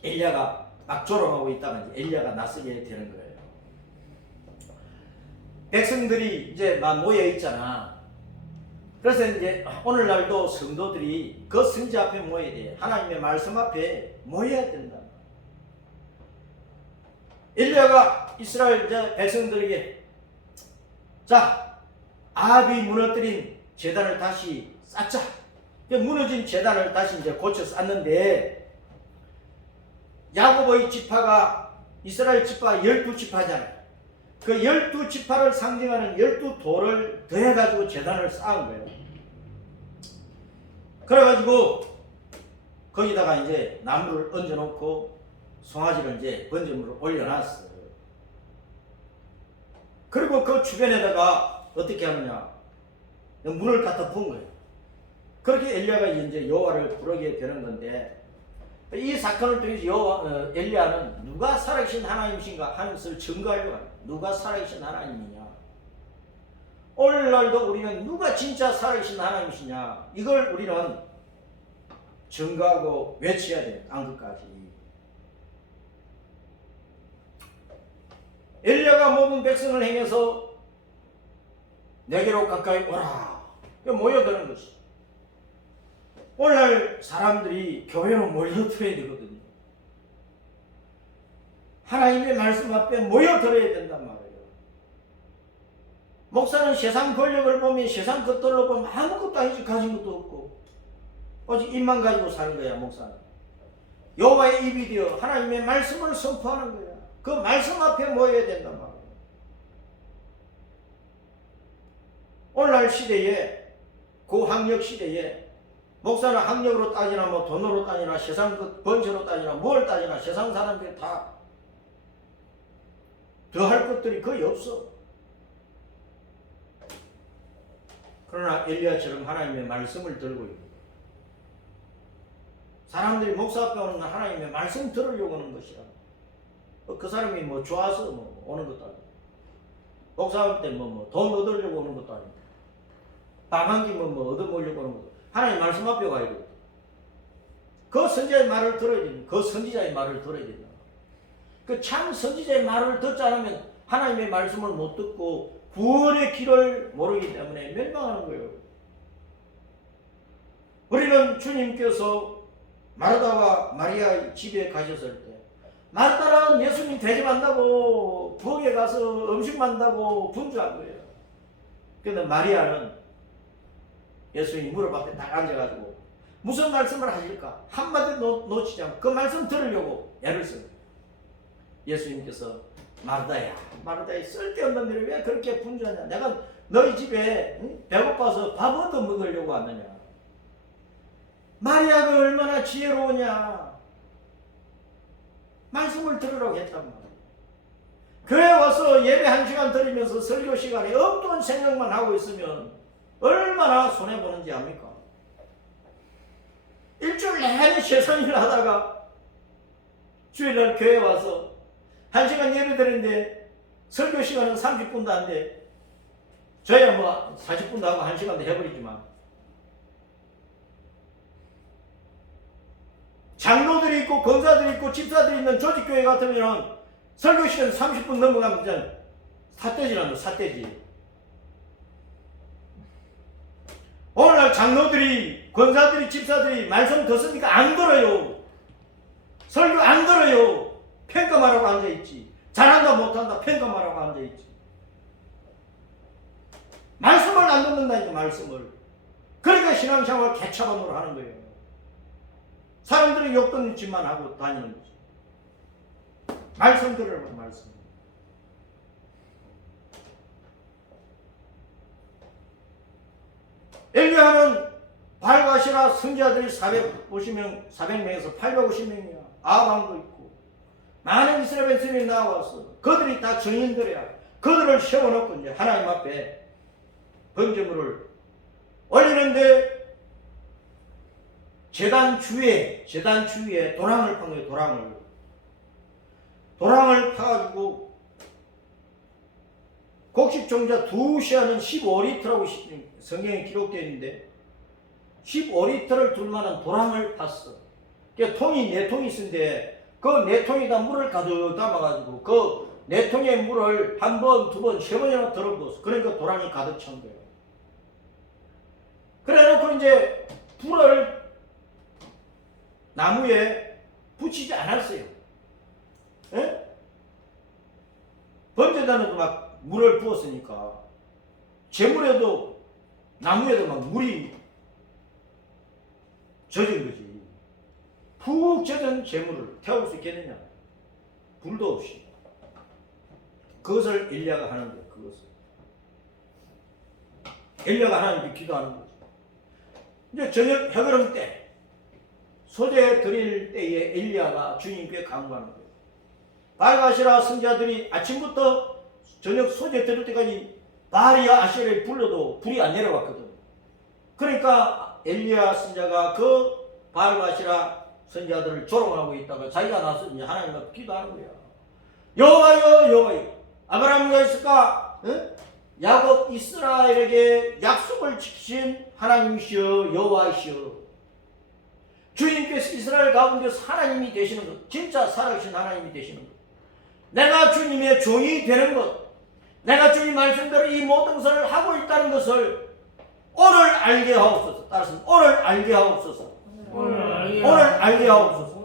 엘리야가 막 조롱하고 있다가 이제 엘리야가 나서게 되는 거예요. 백성들이 이제 막 모여 있잖아. 그래서 이제 오늘날도 성도들이 그 선지 앞에 모여야 돼. 하나님의 말씀 앞에 모여야 된다. 엘리야가 이스라엘 백성들에게 자, 아합이 무너뜨린 제단을 다시 쌓자. 무너진 제단을 다시 이제 고쳐 쌓는데 야곱의 지파가 이스라엘 지파 12지파잖아요. 그 12지파를 상징하는 12돌을 더해가지고 제단을 쌓은 거예요. 그래가지고 거기다가 이제 나무를 얹어놓고 송아지를 이제 번제물을 올려놨어요. 그리고 그 주변에다가 어떻게 하느냐? 물을 갖다 부은 거예요. 그렇게 엘리야가 이제 여호와를 부르게 되는 건데 이 사건을 통해서 엘리야는 누가 살아계신 하나님이신가 하는 것을 증거하려고 합니다. 누가 살아계신 하나님이냐. 오늘날도 우리는 누가 진짜 살아계신 하나님이시냐 이걸 우리는 증거하고 외쳐야 돼요. 땅끝까지. 엘리야가 모든 백성을 행해서 내게로 가까이 오라 모여드는 것이. 오늘날 사람들이 교회로 모여들어야 되거든요. 하나님의 말씀 앞에 모여들어야 된단 말이에요. 목사는 세상 권력을 보면 세상 것들로 보면 아무것도 아니지. 가진 것도 없고 오직 입만 가지고 사는 거야. 목사는 여호와의 입이 되어 하나님의 말씀을 선포하는 거야. 그 말씀 앞에 모여야 된단 말이에요. 오늘날 시대에 고학력 시대에 목사는 학력으로 따지나 뭐 돈으로 따지나 세상 그 번처로 따지나 뭘 따지나 세상 사람들이 다 더할 것들이 거의 없어. 그러나 엘리야처럼 하나님의 말씀을 들고 있는 사람들이 목사 앞에 오는 건 하나님의 말씀 들으려고 하는 것이야. 그 사람이 뭐 좋아서 뭐 오는 것도 아니고 목사 앞에 뭐 돈 얻으려고 오는 것도 아니고 방한기 뭐 얻어보려고 하는 것도 하나님 말씀 앞에 가야 돼. 그 선지자의 말을 들어야 된다. 그 선지자의 말을 들어야 된다. 그 참 선지자의 말을 듣지 않으면 하나님의 말씀을 못 듣고 구원의 길을 모르기 때문에 멸망하는 거예요. 우리는 주님께서 마르다와 마리아 집에 가셨을 때 마르다는 예수님 대접한다고 부엌에 가서 음식 만다고 분주한 거예요. 그런데 마리아는 예수님 무릎 앞에 딱 앉아가지고 무슨 말씀을 하실까 한마디 놓치지 않고 그 말씀 들으려고 애를 써요. 예수님께서 마르다야 쓸데없는 일을 왜 그렇게 분주하냐. 내가 너희 집에 배고파서 밥 얻어 먹으려고 하느냐. 마리아가 얼마나 지혜로우냐. 말씀을 들으라고 했단 말이야. 교회 와서 예배 1시간 드리면서 설교 시간에 엉뚱한 생각만 하고 있으면 얼마나 손해보는지 압니까? 일주일 내내 세상 일을 하다가 주일날 교회 와서 1시간 예배 드리는데 설교 시간은 30분도 안 돼. 저야 뭐 40분도 하고 1시간도 해버리지만 장로들이 있고 권사들이 있고 집사들이 있는 조직교회 같으면 설교 시간 30분 넘어가면 그냥 삿대질한다. 삿대질. 오늘날 장로들이 권사들이 집사들이 말씀 듣습니까? 안 들어요. 설교 안 들어요. 평가말하고 앉아있지. 잘한다 못한다 평가말하고 앉아있지. 말씀을 안 듣는다니까. 말씀을. 그러니까 신앙생활 개차반으로 하는 거예요. 사람들이 욕듣는 짓만 하고 다니는 거죠. 말씀 들으라고. 말씀. 엘리야는 발가시라 선지자들이 400명에서 850명이야. 아방도 있고 많은 이스라엘 백성이 나와서 그들이 다 증인들이야. 그들을 세워놓고 이제 하나님 앞에 번제물을 올리는데 제단 주위에 도랑을 판 거예요. 도랑을 파가지고 곡식종자 2시간은 15리터라고 성경에 기록되어 있는데 15리터를 둘 만한 도랑을 팠어. 그러니까 통이 4통이 있는데 그 4통에다 물을 가득 담아가지고 그 4통의 물을 한 번, 두 번, 세 번이나 들어부었어. 그러니까 도랑이 가득 찬 거예요. 그래 놓고 이제 불을 나무에 붙이지 않았어요. 예? 번제단에도 막 물을 부었으니까 재물에도 나무에도 막 물이 젖은 거지. 푹 젖은 재물을 태울 수 있겠느냐? 불도 없이. 그것을 엘리야가 하는 거예요. 그것을 엘리야가 하나님께 기도하는 거죠. 이제 저녁 해그름 때 소재 드릴 때에 엘리야가 주님께 간구하는 거예요. 발가시라 선지자들이 아침부터 저녁 소재 드릴 때까지 바알이야 아세라를 불러도 불이 안 내려왔거든. 그러니까 엘리야 선지자가 그 바알과 아세라 선지자들을 조롱하고 있다가 자기가 나서 이제 하나님 앞에 기도하는 거야. 여호와여 여호와여, 아브라함과 이삭과 야곱 이스라엘에게 약속을 지키신 하나님이시여 여호와이시여, 주님께서 이스라엘 가운데서 하나님이 되시는 것, 진짜 살아계신 하나님이 되시는 것, 내가 주님의 종이 되는 것, 내가 주님 말씀대로 이 모든 것을 하고 있다는 것을 오늘 알게 하옵소서. 따라서 오늘 알게 하옵소서. 오늘 알게 하옵소서.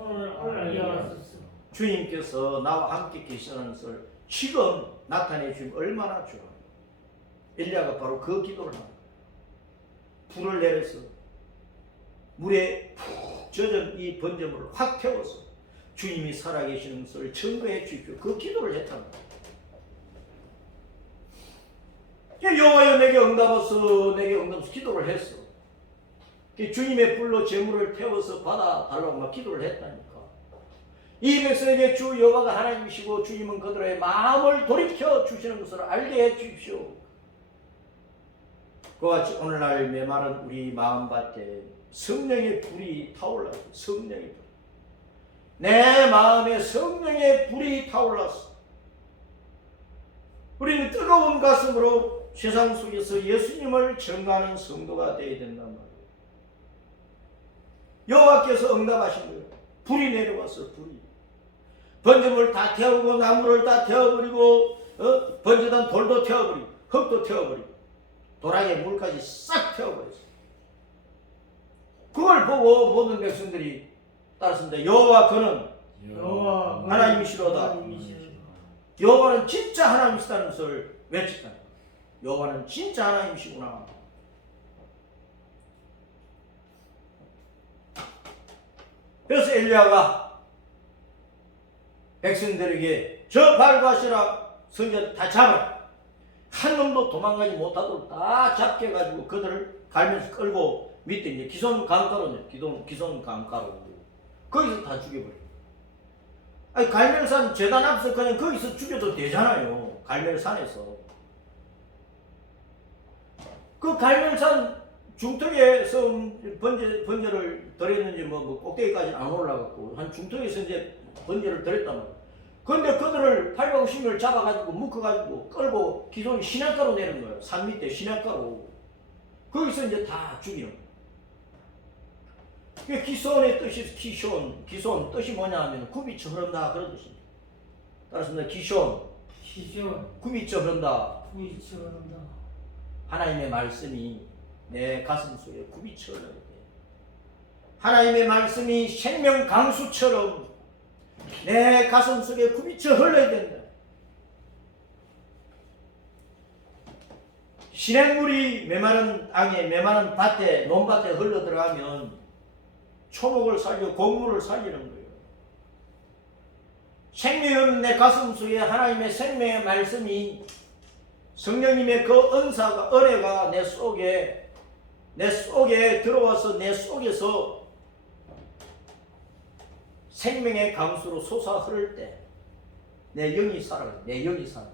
주님께서 나와 함께 계시는 것을 지금 나타내 주면 얼마나 좋아요. 엘리야가 바로 그 기도를 합니다. 불을 내려서 물에 푹 젖은 이 번제물을 확 태워서 주님이 살아계시는 것을 증거해 주십시오. 그 기도를 했다는 거예요. 여호와여 내게 응답하소, 내게 응답하소 기도를 했어. 주님의 불로 제물을 태워서 받아달라고 막 기도를 했다니까. 이 백성에게 주 여호와가 하나님이시고 주님은 그들의 마음을 돌이켜 주시는 것을 알게 해 주십시오. 그와 같이 오늘날 메마른 우리 마음밭에 성령의 불이 타올랐어. 성령의 불. 내 마음에 성령의 불이 타올랐어. 우리는 뜨거운 가슴으로 세상 속에서 예수님을 전가하는 성도가 되어야 된단 말이에요. 여호와께서 응답하신 거예요. 불이 내려왔어. 불이. 번제물 다 태우고 나무를 다 태워버리고 번제단 돌도 태워버리고 흙도 태워버리고 도랑에 물까지 싹 태워버렸어. 그걸 보고 모든 백성들이 따랐습니다. 여호와 그는 하나님이시로다. 여호와는 진짜 하나님이시다는 것을 외쳤다. 여호와는 진짜 하나님이시구나. 그래서 엘리야가 백성들에게 저 발과시라 선지자 다 잡아라. 한 놈도 도망가지 못하도록 다 잡게 해가지고 그들을 갈면서 끌고 밑에 이제 기손 강가로네. 기손 강가로 거기서 다 죽여버려. 아니 갈멜산 제단 앞에서 그냥 거기서 죽여도 되잖아요. 갈멜산에서. 그 갈멜산 중턱에서 번제를 드렸는지 뭐 꼭대기까지는 안 올라갔고 한 중턱에서 이제 번제를 드렸단 말이야. 그런데 그들을 850명을 잡아가지고 묶어가지고 끌고 기존 신약가로 내는 거예요. 산 밑에 신약가로. 거기서 이제 다 죽이는 거예요. 기손의 뜻이 기손 뜻이 뭐냐 하면 굽이쳐 흐른다 그런 뜻입니다. 따라서 기손 굽이쳐 흐른다. 하나님의 말씀이 내 가슴 속에 굽이쳐 흘러야 돼. 하나님의 말씀이 생명 강수처럼 내 가슴 속에 굽이쳐 흘러야 된다. 시냇물이 메마른 땅에 메마른 밭에 논밭에 흘러 들어가면 초목을 살려 곡물을 살리는 거예요. 생명이 없는 내 가슴 속에 하나님의 생명의 말씀이 성령님의 그 은사가 은혜가 내 속에 들어와서 내 속에서 생명의 강수로 솟아 흐를 때 내 영이 살아요. 내 영이 살아요.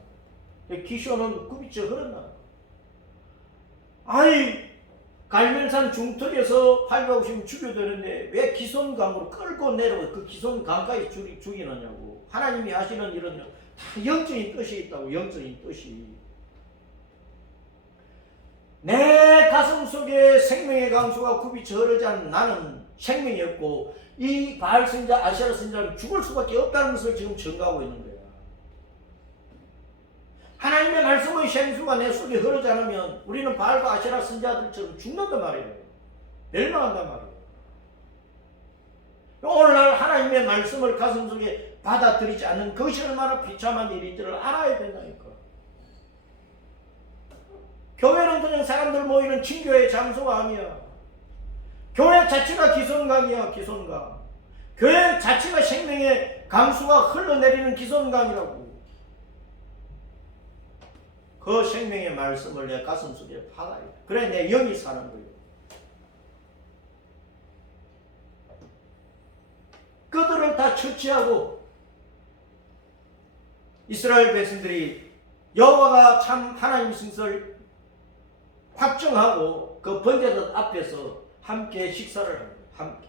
기쇼는 굽이쳐 흐른다. 아니 갈멜산 중턱에서 850명 죽여되는데 왜 기손강으로 끌고 내려와 그 기손강까지 죽이느냐고. 하나님이 하시는 일은 다 영적인 뜻이 있다고. 영적인 뜻이. 내 가슴 속에 생명의 강수가 굽이쳐 흐르지 않는 나는 생명이 없고 이 바알 선지자 아세라 선지자는 죽을 수밖에 없다는 것을 지금 증거하고 있는 거야. 하나님의 말씀의 생수가 내 속에 흐르지 않으면 우리는 바알과 아세라 선지자들처럼 죽는단 말이에요. 멸망한단 말이에요. 오늘날 하나님의 말씀을 가슴 속에 받아들이지 않는 그것이 얼마나 비참한 일인지를 알아야 된다니까. 교회는 그냥 사람들 모이는 친교의 장소가 아니야. 교회 자체가 기손강이야. 기손강. 교회 자체가 생명의 강수가 흘러내리는 기손강이라고. 그 생명의 말씀을 내 가슴 속에 박아야 돼. 그래 내 영이 사는 거예요. 그들을 다 처치하고 이스라엘 백성들이 여호와가 참 하나님이신 것을 확정하고 그 번제단 앞에서 함께 식사를 합니다. 함께.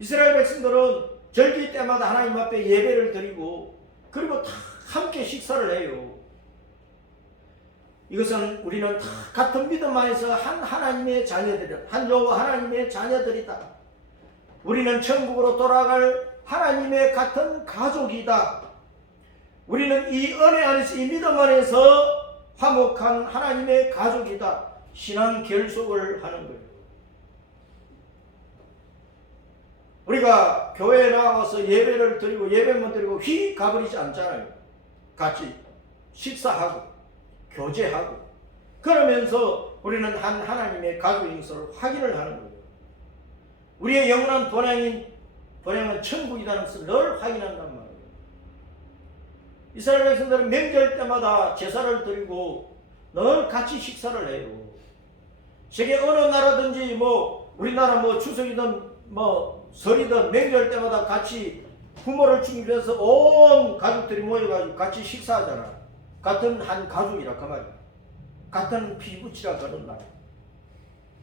이스라엘 백성들은 절기 때마다 하나님 앞에 예배를 드리고 그리고 다 함께 식사를 해요. 이것은 우리는 다 같은 믿음 안에서 한 하나님의 자녀들이다. 한 여호와 하나님의 자녀들이다. 우리는 천국으로 돌아갈 하나님의 같은 가족이다. 우리는 이 은혜 안에서, 이 믿음 안에서 화목한 하나님의 가족이다. 신앙 결속을 하는 거예요. 우리가 교회에 나와서 예배를 드리고 예배만 드리고 휙 가버리지 않잖아요. 같이 식사하고 교제하고 그러면서 우리는 한 하나님의 가족인 것을 확인을 하는 거예요. 우리의 영원한 본향은 천국이라는 것을 늘 확인한단 말이에요. 이스라엘 백성들은 명절 때마다 제사를 드리고 늘 같이 식사를 해요. 세계 어느 나라든지 우리나라 추석이든 설이든 명절 때마다 같이 부모를 중심해서 온 가족들이 모여가지고 같이 식사하잖아. 같은 한 가족이라 그 말이야. 같은 피부치라 그런 날.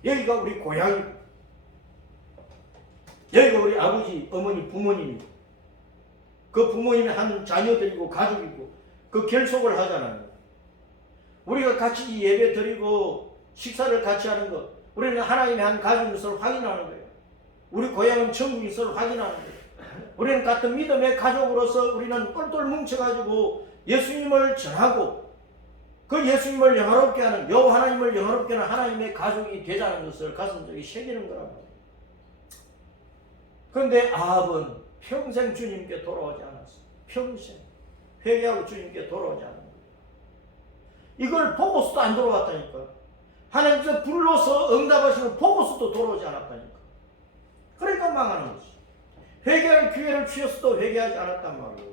여기가 우리 고향이고 여기가 우리 아버지, 어머니, 부모님이고 그 부모님이 한 자녀들이고 가족이고 그 결속을 하잖아요. 우리가 같이 예배 드리고 식사를 같이 하는 것, 우리는 하나님의 한 가족인 것을 확인하는 거예요. 우리 고향은 천국인 것을 확인하는 거예요. 우리는 같은 믿음의 가족으로서 우리는 똘똘 뭉쳐가지고 예수님을 전하고 그 예수님을 영화롭게 하는, 여호와 하나님을 영화롭게 하는 하나님의 가족이 되자는 것을 가슴속에 새기는 거라고. 그런데 아합은 평생 주님께 돌아오지 않았어요. 평생 회개하고 주님께 돌아오지 않은 거예요. 이걸 보고서도 안 돌아왔다니까. 하나님께서 불러서 응답하시면 보고서도 돌아오지 않았다니까. 그러니까 망하는 거지. 회개할 기회를 주셨어도 회개하지 않았단 말이에요.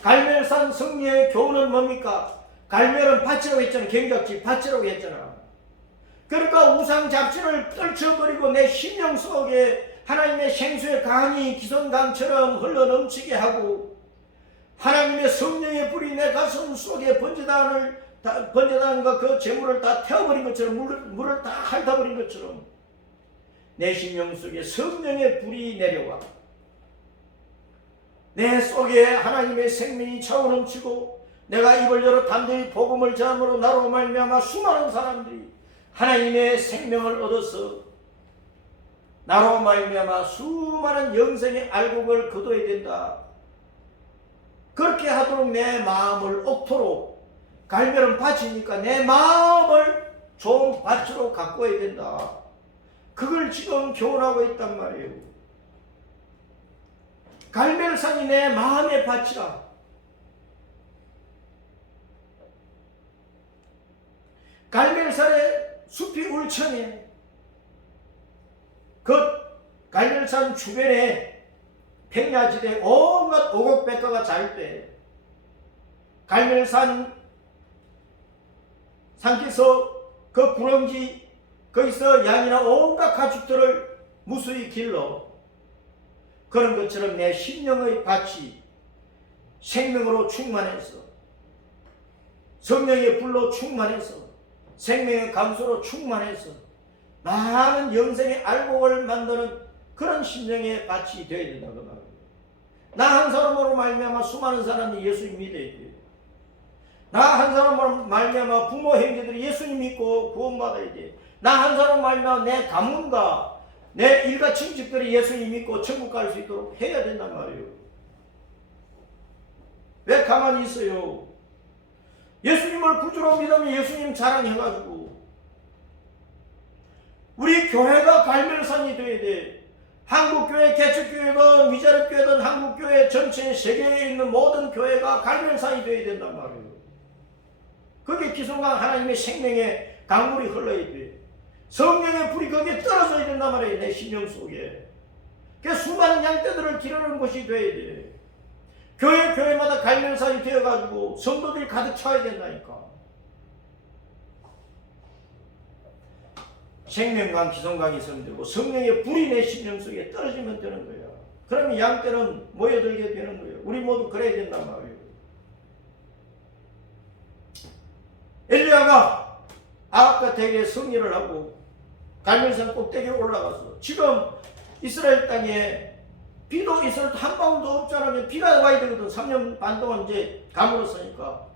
갈멜산 승리의 교훈은 뭡니까? 갈멜은 밭이라고 했잖아. 경작지 밭이라고 했잖아. 그러니까 우상 잡신을 떨쳐버리고 내 심령 속에 하나님의 생수의 강이 기성강처럼 흘러넘치게 하고 하나님의 성령의 불이 내 가슴 속에 번제단과 그 재물을 다 태워버린 것처럼 물을 다 핥아버린 것처럼 내 심령 속에 성령의 불이 내려와 내 속에 하나님의 생명이 차오름치고 내가 입을 열어 담대히 복음을 전함으로 나로 말미암아 수많은 사람들이 하나님의 생명을 얻어서 나로 말미암아 수많은 영생의 알곡을 거둬야 된다. 그렇게 하도록 내 마음을 옥토로, 갈멜은 밭이니까 내 마음을 좋은 밭으로 가꿔야 된다. 그걸 지금 교훈하고 있단 말이에요. 갈멜산이 내 마음의 밭이라. 갈멜산의 숲이 울천에 그 갈멜산 주변에 평야지대 온갖 오곡백과가 자율돼. 갈멜산 산기서 그 구렁지 거기서 양이나 온갖 가축들을 무수히 길러. 그런 것처럼 내 심령의 밭이 생명으로 충만해서 성령의 불로 충만해서 생명의 감수로 충만해서 많은 영생의 알곡을 만드는 그런 심령의 밭이 되어야 된다고 말합니다. 나 한 사람으로 말미암아 수많은 사람들이 예수님 믿어야 돼요. 나 한 사람으로 말미암아 부모 형제들이 예수님 믿고 구원받아야 돼요. 나 한 사람 말미암아 내 가문과 내 일가 친척들이 예수님 믿고 천국 갈 수 있도록 해야 된단 말이에요. 왜 가만히 있어요? 예수님을 구주로 믿으면 예수님 자랑해가지고 우리 교회가 갈멜산이 돼야 돼. 한국교회, 개척교회든 미자립교회든 한국교회 전체 세계에 있는 모든 교회가 갈멜산이 돼야 된단 말이에요. 그게 기성강 하나님의 생명의 강물이 흘러야 돼. 성령의 불이 거기에 떨어져야 된단 말이에요. 내 심령 속에. 그 수많은 양떼들을 기르는 것이 돼야 돼. 교회마다 갈멜산이 되어가지고 성도들이 가득 차야 된다니까. 생명강, 기성강이 있으면 되고 성령의 불이 내 심령 속에 떨어지면 되는 거야. 그러면 양떼는 모여들게 되는 거예요. 우리 모두 그래야 된단 말이에요. 엘리야가 아합과 대개에 승리를 하고 갈멜산 꼭대기에 올라가서 지금 이스라엘 땅에 비도 이스라엘 한 방울도 없잖아요. 비가 와야 되거든. 3년 반 동안 이제 가물었으니까.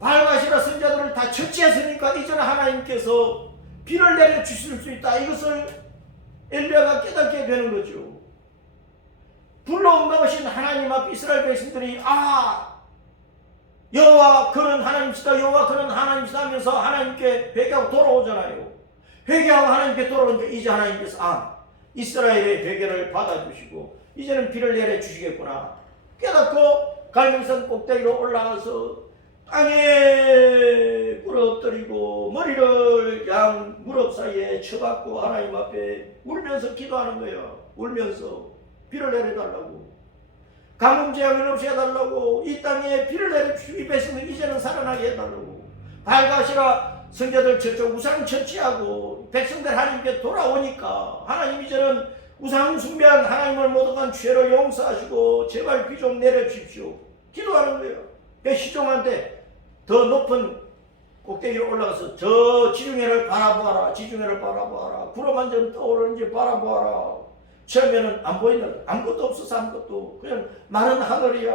바알가시라 선자들을 다 처치했으니까 이제는 하나님께서 비를 내려 주실 수 있다. 이것을 엘리야가 깨닫게 되는 거죠. 불로 응답하신 하나님 앞 이스라엘 백성들이 여호와 그는 하나님이시다. 여호와 그는 하나님이시다 하면서 하나님께 회개하고 돌아오잖아요. 회개하고 하나님께 돌아오니까 이제 하나님께서 이스라엘의 회개를 받아주시고 이제는 비를 내려 주시겠구나 깨닫고 갈멜산 꼭대기로 올라가서 땅에 꿇어엎드리고 머리를 양 무릎 사이에 쳐박고 하나님 앞에 울면서 기도하는 거예요. 울면서 비를 내려달라고, 가뭄 재앙을 없이 해달라고, 이 땅에 비를 내려주시고 이 백성을 이제는 살아나게 해달라고. 밝아시라 성자들 저쪽 우상 처치하고 백성들 하나님께 돌아오니까 하나님 이제는 우상 숭배한 하나님을 모독한 죄를 용서하시고 제발 비 좀 내려주십시오. 기도하는 거예요. 그 시종한테 더 높은 꼭대기로 올라가서 저 지중해를 바라보아라. 지중해를 바라보아라. 구름 한 점 떠오르는지 바라보아라. 처음에는 안 보인다. 아무것도 없어서 아무것도 그냥 마른 하늘이야.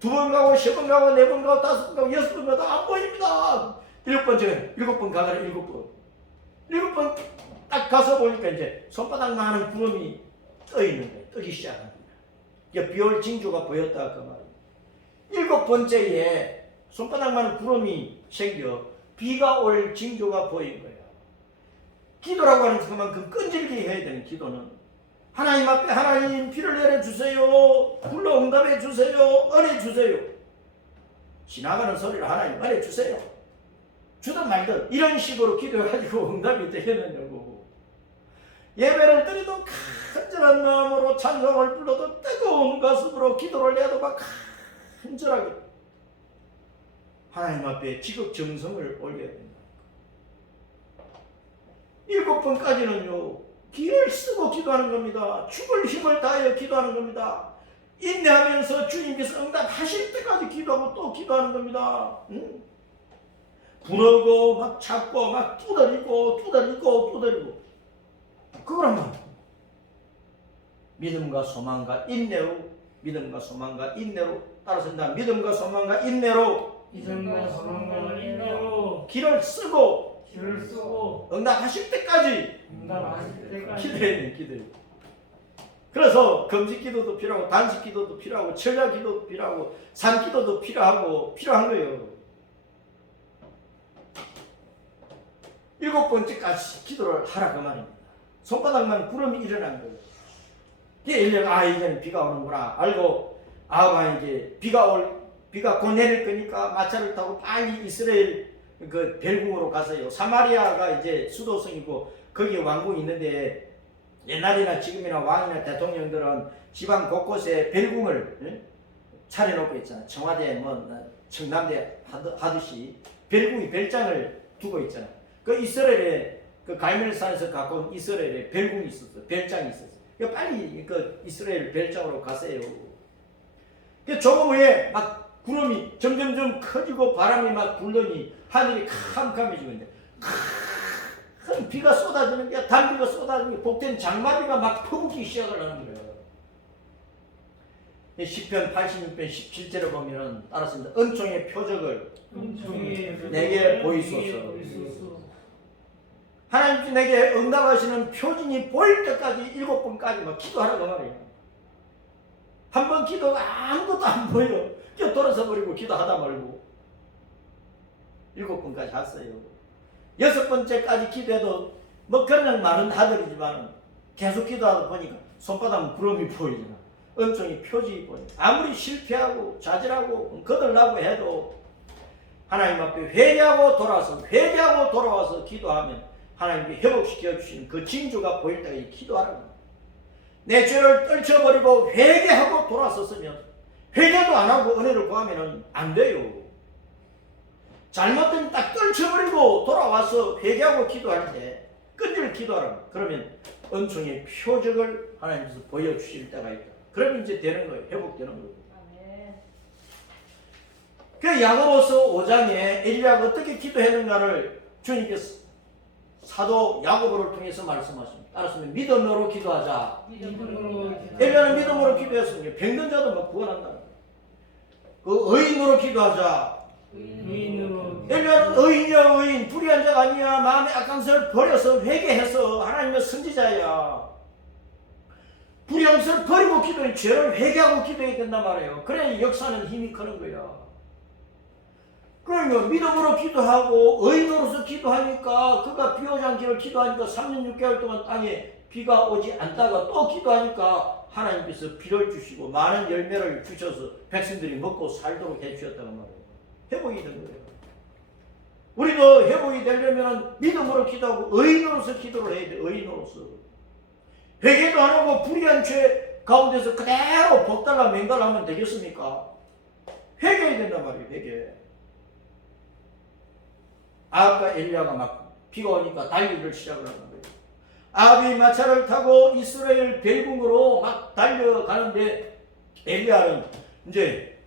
2번 가고 3번 가고 4번 가고 5번 가고 6번 가도 안 보입니다. 7번째는 7번 가더라. 7번 딱 가서 보니까 이제 손바닥만한 구름이 떠 있는 거예요. 뜨기 시작합니다. 이게 비올 징조가 보였다 그 말이에요. 7번째에 손바닥만한 구름이 생겨 비가 올 징조가 보인 거예요. 기도라고 하는 그만큼 끈질기게 해야 되는 기도는 하나님 앞에 하나님 비를 내려주세요. 불러 응답해 주세요. 은혜 주세요. 지나가는 소리를 하나님 은혜 주세요. 주든 말든 이런 식으로 기도해가지고 응답이 되겠느냐고. 예배를 드리도 간절한 마음으로 찬송을 불러도 뜨거운 가슴으로 기도를 해도 막 간절하게 하나님 앞에 지극정성을 올려야 된다. 7번까지는요 기를 쓰고 기도하는 겁니다. 죽을 힘을 다하여 기도하는 겁니다. 인내하면서 주님께서 응답하실 때까지 기도하고 또 기도하는 겁니다. 부르고 막 찾고 막 두드리고 그걸 한번 믿음과 소망과 인내로, 믿음과 소망과 인내로 따라서 믿음과 소망과 인내로 기를 쓰고 응답하실 때까지 기도해요. 그래서 금식 기도도 필요하고 단식 기도도 필요하고 철야 기도도 필요하고 산 기도도 필요한 거예요. 7번째까지 기도를 하라 그 말입니다. 손바닥만 구름이 일어난 거예요. 엘리야가 이제는 비가 오는구나 알고 이제 비가 곧 내릴 거니까 마차를 타고 빨리 이스라엘 그 벨궁으로 가서요. 사마리아가 이제 수도성이고 거기에 왕궁이 있는데 옛날이나 지금이나 왕이나 대통령들은 지방 곳곳에 벨궁을 차려놓고 있잖아. 청와대 청남대 하듯이 벨궁이 별장을 두고 있잖아. 그 이스라엘에 그 갈멜산에서 가까운 이스라엘에 벨궁이 있었어. 별장이 있었어. 그 빨리 그 이스라엘 별장으로 가세요. 그 조금 후에 막 구름이 점점점 커지고 바람이 막 불더니 하늘이 캄캄해지고 있는데 큰 비가 쏟아지는 게 단비가 쏟아지는 게 복된 장마비가 막 퍼붓기 시작을 하는 거예요. 시편 86편 17절에 보면은 따라서 은총의 표적을 내게 보이소서. 하나님께서 내게 응답하시는 표징이 보일 때까지 7번까지 막 기도하라고 말이에요. 한 번 기도가 아무것도 안 보여. 돌아서 버리고 기도하다 말고 7번까지 했어요. 6번째까지 기도해도 그냥 많은 하늘이지만 계속 기도하다 보니까 손바닥은 구름이 보이잖아. 은총이 표징이 보이잖아. 아무리 실패하고 좌절하고 거들나고 해도 하나님 앞에 회개하고 돌아와서 기도하면 하나님께 회복시켜 주시는 그 징조가 보일 때까지 기도하라고. 내 죄를 떨쳐버리고 회개하고 돌아섰으면 회개도 안 하고 은혜를 구하면 안 돼요. 잘못된 딱 떨쳐버리고 돌아와서 회개하고 기도할 때 끈질 기도하라고. 그러면 은총의 표적을 하나님께서 보여주실 때가 있다. 그러면 이제 되는 거예요. 회복되는 거예요. 그 야고보서 5장에 엘리야가 어떻게 기도했는가를 주님께서 사도 야고보를 통해서 말씀하십니다. 따라서 믿음으로 기도하자. 믿음으로 엘리야는 믿음으로 기도했습니다. 병든 자도 막 구원한다. 그 의인으로 기도하자. 의인으로 엘리야는 의인이야. 의인. 불의한 자가 아니야. 마음의 악한 것을 버려서 회개해서 하나님의 선지자야. 불의한 것을 버리고 기도해. 죄를 회개하고 기도해야 된단 말이에요. 그래야 역사는 힘이 크는 거야. 그러면 믿음으로 기도하고 의인으로서 기도하니까 그가 비 오지 않기를 기도하니까 3년 6개월 동안 땅에 비가 오지 않다가 또 기도하니까 하나님께서 비를 주시고 많은 열매를 주셔서 백성들이 먹고 살도록 해주셨다는 말이에요. 회복이 된 거예요. 우리도 회복이 되려면 믿음으로 기도하고 의인으로서 기도를 해야 돼. 의인으로서. 회개도 안 하고 불의한 죄 가운데서 그대로 복달라 맹달라 하면 되겠습니까? 회개해야 된단 말이에요. 회개. 아합과 엘리야가 막 비가 오니까 달리기를 시작을 하는 거예요. 아합이 마차를 타고 이스라엘 별궁으로 막 달려가는데 엘리야는 이제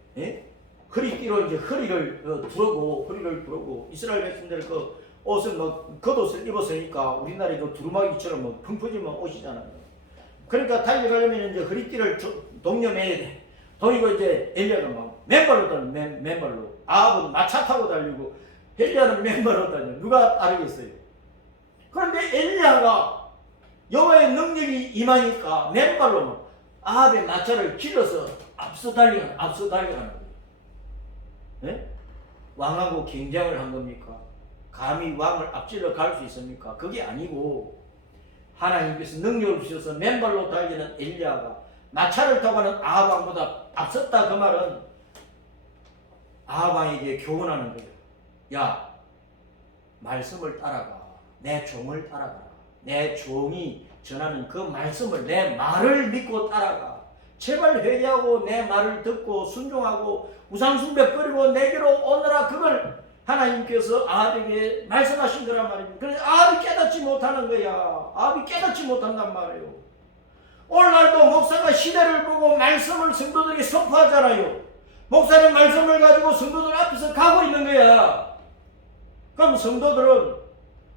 허리띠로 이제 허리를 두르고 이스라엘 백성들 그 옷을 뭐 겉옷을 입었으니까 우리나라에도 두루마기처럼 뭐 풍부지만 옷이잖아요. 그러니까 달려가려면 이제 허리띠를 동여매야 돼. 동이고 이제 엘리야가 막 맨발로 달려. 맨발로. 아합은 마차 타고 달리고 엘리야는 맨발로 다녀. 누가 따르겠어요? 그런데 엘리야가 여호와의 능력이 임하니까 맨발로 아합의 마차를 길러서 앞서 달려가는 거예요. 네? 왕하고 경쟁을 한 겁니까? 감히 왕을 앞질러 갈 수 있습니까? 그게 아니고 하나님께서 능력을 주셔서 맨발로 달리는 엘리야가 마차를 타고 가는 아합 왕보다 앞섰다. 그 말은 아합 왕에게 교훈하는 거예요. 야, 말씀을 따라가. 내 종을 따라가. 내 종이 전하는 그 말씀을, 내 말을 믿고 따라가. 제발 회개하고 내 말을 듣고 순종하고 우상숭배 버리고 내게로 오너라. 그걸 하나님께서 아합에게 말씀하신 거란 말입니다. 그래서 아합이 깨닫지 못하는 거야. 아합이 깨닫지 못한단 말이에요. 오늘날도 목사가 시대를 보고 말씀을 성도들에게 선포하잖아요. 목사님 말씀을 가지고 성도들 앞에서 가고 있는 거야. 그럼 성도들은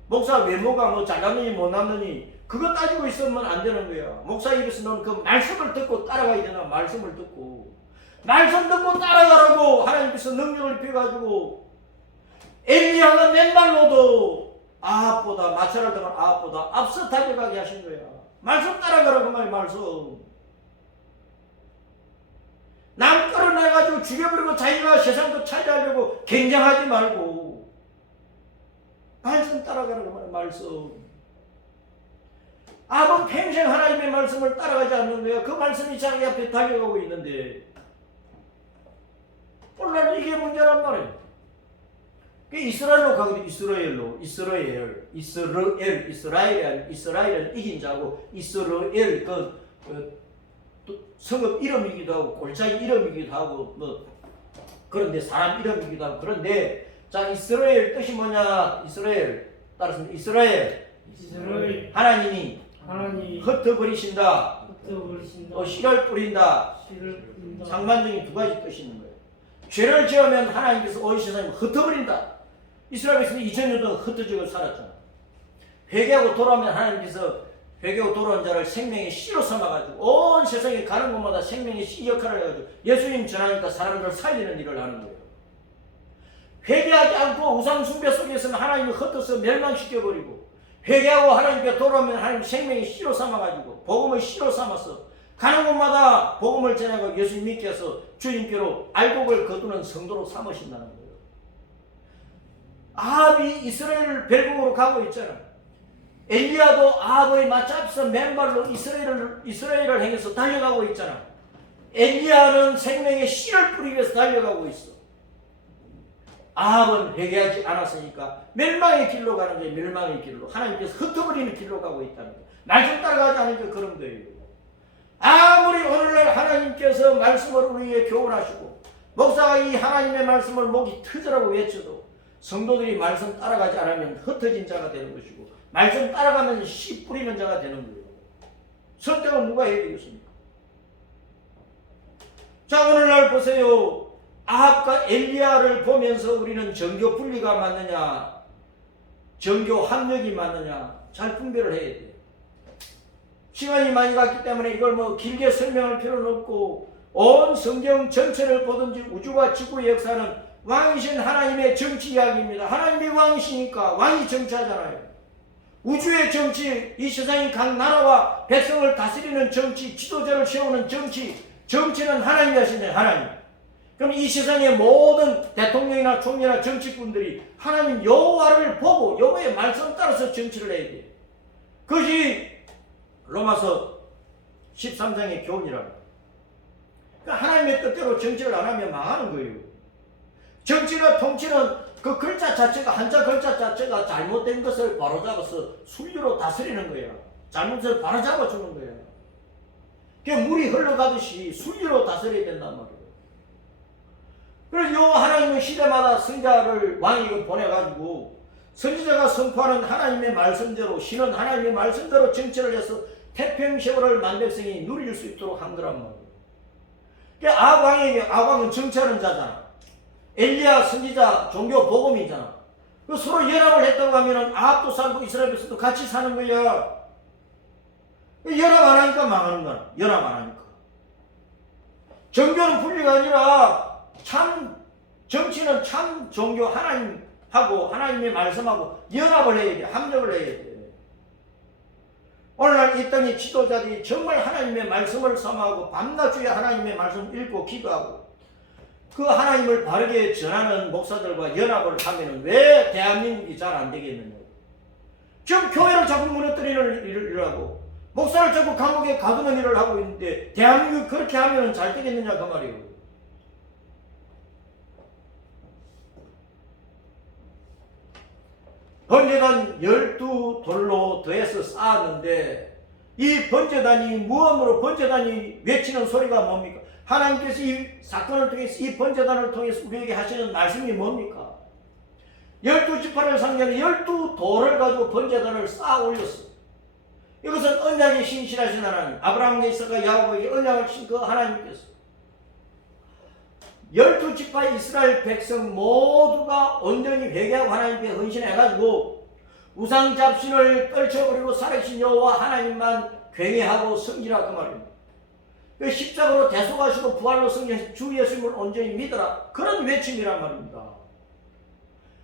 목사 외모가 뭐 잘났느니 못났느니 그거 따지고 있으면 안 되는 거야. 목사 입에서 너는 그 말씀을 듣고 따라가야 되나. 말씀을 듣고 말씀 듣고 따라가라고 하나님께서 능력을 입혀가지고 엘리야가 맨발로도 아합보다 마차를 타고 아합보다 앞서 달려가게 하신 거야. 말씀 따라가라고 말이야. 말씀. 남 끌어내가지고 죽여버리고 자기가 세상도 차지하려고 경쟁하지 말고 말씀 따라가라고 말이야. 말씀. 아합은 평생 하나님의 말씀을 따라가지 않는 거야. 그 말씀이 자기 앞에 달려가고 있는데 오늘날 이게 문제란 말이에요. 이스라엘로 가거든. 이스라엘은 이긴 자고 이스라엘 성읍 이름이기도 하고 골짜기 이름이기도 하고 뭐 그런데 사람 이름이기도 하고 그런데 자 이스라엘 뜻이 뭐냐? 이스라엘 따라서 이스라엘 하나님이 흩어버리신다. 씨를 뿌린다. 상반적인 두 가지 뜻이 있는 거예요. 죄를 지으면 하나님께서 온 세상을 흩어버린다. 이스라엘 백성이 2000년 동안 흩어지고 살았잖아. 회개하고 돌아오면 하나님께서 회개하고 돌아온 자를 생명의 씨로 삼아가지고 온 세상에 가는 곳마다 생명의 씨 역할을 해가지고 예수님 전하니까 사람들을 살리는 일을 하는 거예요. 회개하지 않고 우상 숭배 속에 있으면 하나님이 흩어서 멸망시켜버리고 회개하고 하나님께 돌아오면 하나님 생명의 씨로 삼아가지고 복음의 씨로 삼아서 가는 곳마다 복음을 전하고 예수님 믿게 해서 주님께로 알곡을 거두는 성도로 삼으신다는 거예요. 아합이 이스라엘 별궁으로 가고 있잖아. 엘리야도 아합의 마차 앞에서 맨발로 이스라엘을 향해서 달려가고 있잖아. 엘리야는 생명의 씨를 뿌리기 위해서 달려가고 있어. 아합은 회개하지 않았으니까 멸망의 길로 가는 거예요. 멸망의 길로. 하나님께서 흩어버리는 길로 가고 있다는 거예요. 말씀 따라가지 않으니까 그런 거예요. 아무리 오늘날 하나님께서 말씀을 우리에게 교훈하시고 목사가 이 하나님의 말씀을 목이 터져라고 외쳐도 성도들이 말씀 따라가지 않으면 흩어진 자가 되는 것이고 말씀 따라가면 씨 뿌리는 자가 되는 거예요. 선택은 누가 해야 되겠습니까? 자, 오늘날 보세요. 아합과 엘리야를 보면서 우리는 정교 분리가 맞느냐? 정교 합력이 맞느냐 잘 분별을 해야 돼. 시간이 많이 갔기 때문에 이걸 뭐 길게 설명할 필요는 없고 온 성경 전체를 보든지 우주와 지구의 역사는 왕이신 하나님의 정치 이야기입니다. 하나님이 왕이시니까 왕이 정치하잖아요. 우주의 정치, 이 세상의 각 나라와 백성을 다스리는 정치, 지도자를 세우는 정치, 정치는 하나님이 하시네요. 하나님. 그럼 이 세상의 모든 대통령이나 총리나 정치꾼들이 하나님 여호와를 보고 여호와의 말씀 따라서 정치를 해야 돼요. 그것이 로마서 13장의 교훈이라는 거예요. 그러니까 하나님의 뜻대로 정치를 안 하면 망하는 거예요. 정치나 통치는 그 글자 자체가, 한자 글자 자체가 잘못된 것을 바로잡아서 순리로 다스리는 거야. 잘못을 바로잡아주는 거야. 그냥 물이 흘러가듯이 순리로 다스려야 된단 말이에요. 그래서 요 하나님은 시대마다 선자를 왕이 보내가지고 선지자가 선포하는 하나님의 말씀대로, 신은 하나님의 말씀대로 정치를 해서 태평세월을 만백성이 누릴 수 있도록 한 거란 말이에요. 그러니까 아왕은 정치하는 자잖아. 엘리야 선지자 종교 복음이잖아. 그 서로 연합을 했다고 하면은 아합도 살고 이스라엘 백성도 같이 사는 거야. 연합 안 하니까 망하는 거야. 연합 안 하니까. 종교는 분리가 아니라 참 정치는 참 종교 하나님하고 하나님의 말씀하고 연합을 해야 돼. 합력을 해야 돼. 오늘날 이 땅의 지도자들이 정말 하나님의 말씀을 삼아하고 밤낮주에 하나님의 말씀을 읽고 기도하고 그 하나님을 바르게 전하는 목사들과 연합을 하면은 왜 대한민국이 잘 안 되겠느냐. 지금 교회를 자꾸 무너뜨리는 일을 하고 목사를 자꾸 감옥에 가두는 일을 하고 있는데 대한민국이 그렇게 하면은 잘 되겠느냐 그 말이에요. 번제단 12돌로 더해서 쌓았는데 이 번제단이 무언으로 번제단이 외치는 소리가 뭡니까? 하나님께서 이 사건을 통해서 이 번제단을 통해서 우리에게 하시는 말씀이 뭡니까? 12지파를 상대하는 12돌을 가지고 번제단을 쌓아 올렸어. 이것은 언약의 신실하신 하나님, 아브라함과 이삭과 야곱에게 언약을 신 그 하나님께서 12지파 이스라엘 백성 모두가 온전히 회개하고 하나님께 헌신해가지고 우상 잡신을 떨쳐버리고 살아계신 여호와 하나님만 경외하고 섬기라 그 말입니다. 그 십자가로 대속하시고 부활로 승리하신 주 예수님을 온전히 믿어라. 그런 외침이란 말입니다.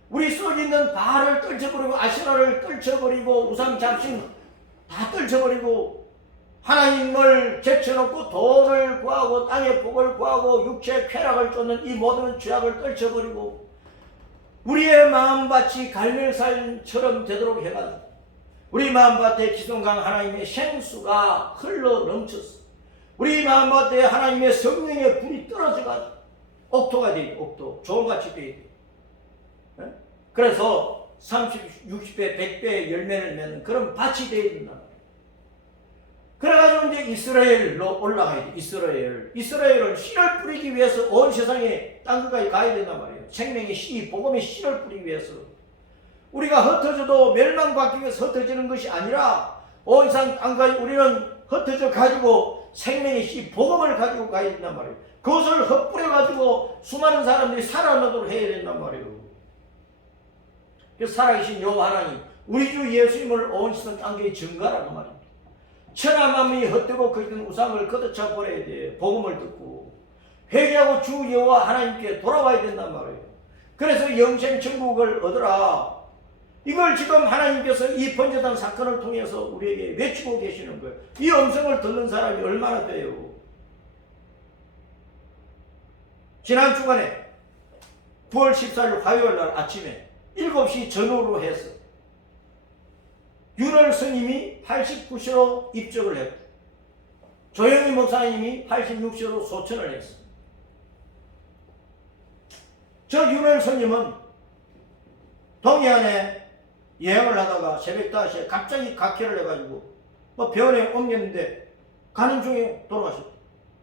우리 속에 있는 바알을 떨쳐버리고 아시라를 떨쳐버리고 우상 잡신 다 떨쳐버리고 하나님을 제쳐놓고 돈을 구하고 땅의 복을 구하고 육체의 쾌락을 쫓는 이 모든 죄악을 떨쳐버리고 우리의 마음밭이 갈멜산처럼 되도록 해가지고 우리 마음밭에 기성강 하나님의 생수가 흘러 넘쳤어. 우리 마음밭에 하나님의 성령의 불이 떨어져가지고 옥토가 돼 있고 옥토 조음같이 돼 있고 그래서 30, 60배, 100배의 열매를 맺는 그런 밭이 되어야 된다. 그래가지고 이제 이스라엘로 올라가야 돼. 이스라엘은 씨를 뿌리기 위해서 온 세상에 땅끝까지 가야 된단 말이에요. 생명의 씨, 복음의 씨를 뿌리기 위해서. 우리가 흩어져도 멸망받기 위해서 흩어지는 것이 아니라 온 세상 땅까지 우리는 흩어져 가지고 생명의 씨, 복음을 가지고 가야 된단 말이에요. 그것을 흩뿌려 가지고 수많은 사람들이 살아나도록 해야 된단 말이에요. 그래서 살아계신 여호와 하나님, 우리 주 예수님을 온 세상 땅에 증거하라고 말입니다. 천하만민이 헛되고 거짓된 우상을 걷어차 버려야 돼. 복음을 듣고 회개하고 주 여호와 하나님께 돌아와야 된단 말이에요. 그래서 영생 천국을 얻으라. 이걸 지금 하나님께서 이 번제단 사건을 통해서 우리에게 외치고 계시는 거예요. 이 음성을 듣는 사람이 얼마나 돼요. 지난 주간에 9월 14일 화요일 날 아침에 7시 전후로 해서 윤월 스님이 89세로 입적을 했고 조영희 목사님이 86세로 소천을 했습니다. 저 윤월 스님은 동해안에 여행을 하다가 새벽 5시에 갑자기 각혈을 해가지고 병원에 옮겼는데 가는 중에 돌아가셨죠.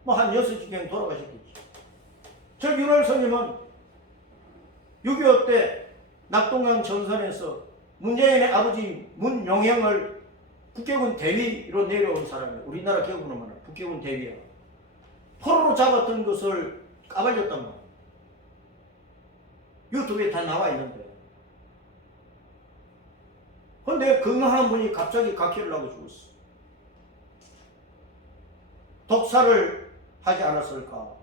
한 6시경 돌아가셨겠지. 저 윤월 스님은 6.25 때 낙동강 전선에서 문재인의 아버지 문용형을 북해군 대위로 내려온 사람이에요. 우리나라 개국으로 말하면 북해군 대위야. 포로로 잡았던 것을 까발렸단 말이에요. 유튜브에 다 나와 있는데 근데 건강한 분이 갑자기 각혈을 하고 죽었어. 독사를 하지 않았을까?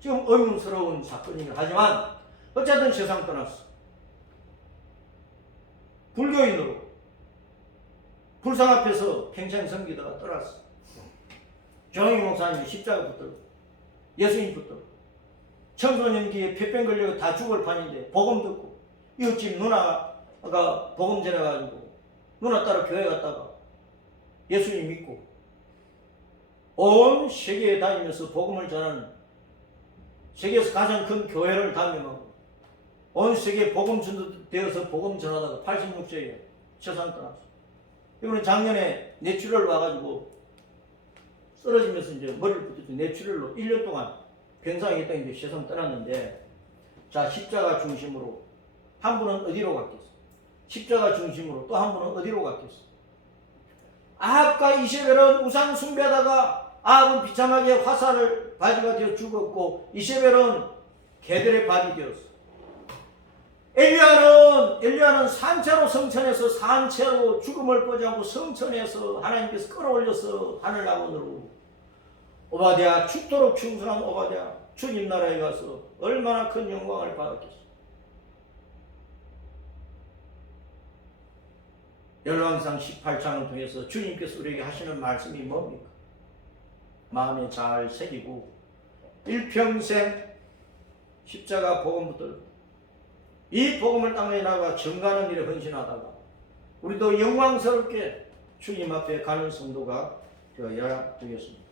지금 의문스러운 사건이긴 하지만 어쨌든 세상 떠났어. 불교인으로 불상 앞에서 평생 섬기다가 떠났어. 조용히 목사님이 십자가 붙들고 예수님 붙들고 청소년기에 폐병 걸려고 다 죽을 판인데 복음 듣고 이웃집 누나가 복음 전해가지고 누나 따라 교회 갔다가 예수님 믿고 온 세계에 다니면서 복음을 전하는 세계에서 가장 큰 교회를 담임하고 온 세계에 복음 전도되어서 복음 전하다가 86세에 세상 떠났어. 이번에 작년에 뇌출혈 와가지고 쓰러지면서 이제 머리를 붙였죠. 뇌출혈로 1년 동안 병상에 있다가 이제 세상 떠났는데, 자, 십자가 중심으로 한 분은 어디로 갔겠어? 십자가 중심으로 또 한 분은 어디로 갔겠어? 아합과 이세벨은 우상 숭배하다가 아합은 비참하게 화살을 바지가 되어 죽었고 이세벨은 개들의 밥이 되었어. 엘리야는 산채로 성천에서 산채로 죽음을 뽀자고 성천에서 하나님께서 끌어올려서 하늘 나문으로 오바댜 죽도록 충성한 오바댜 주님 나라에 가서 얼마나 큰 영광을 받았겠어. 열왕상 18장을 통해서 주님께서 우리에게 하시는 말씀이 뭡니까? 마음에 잘 새기고 일평생 십자가 복음 붙들고 이 복음을 땅에 나가 증가하는 일에 헌신하다가 우리도 영광스럽게 주님 앞에 가는 성도가 되어야 되겠습니다.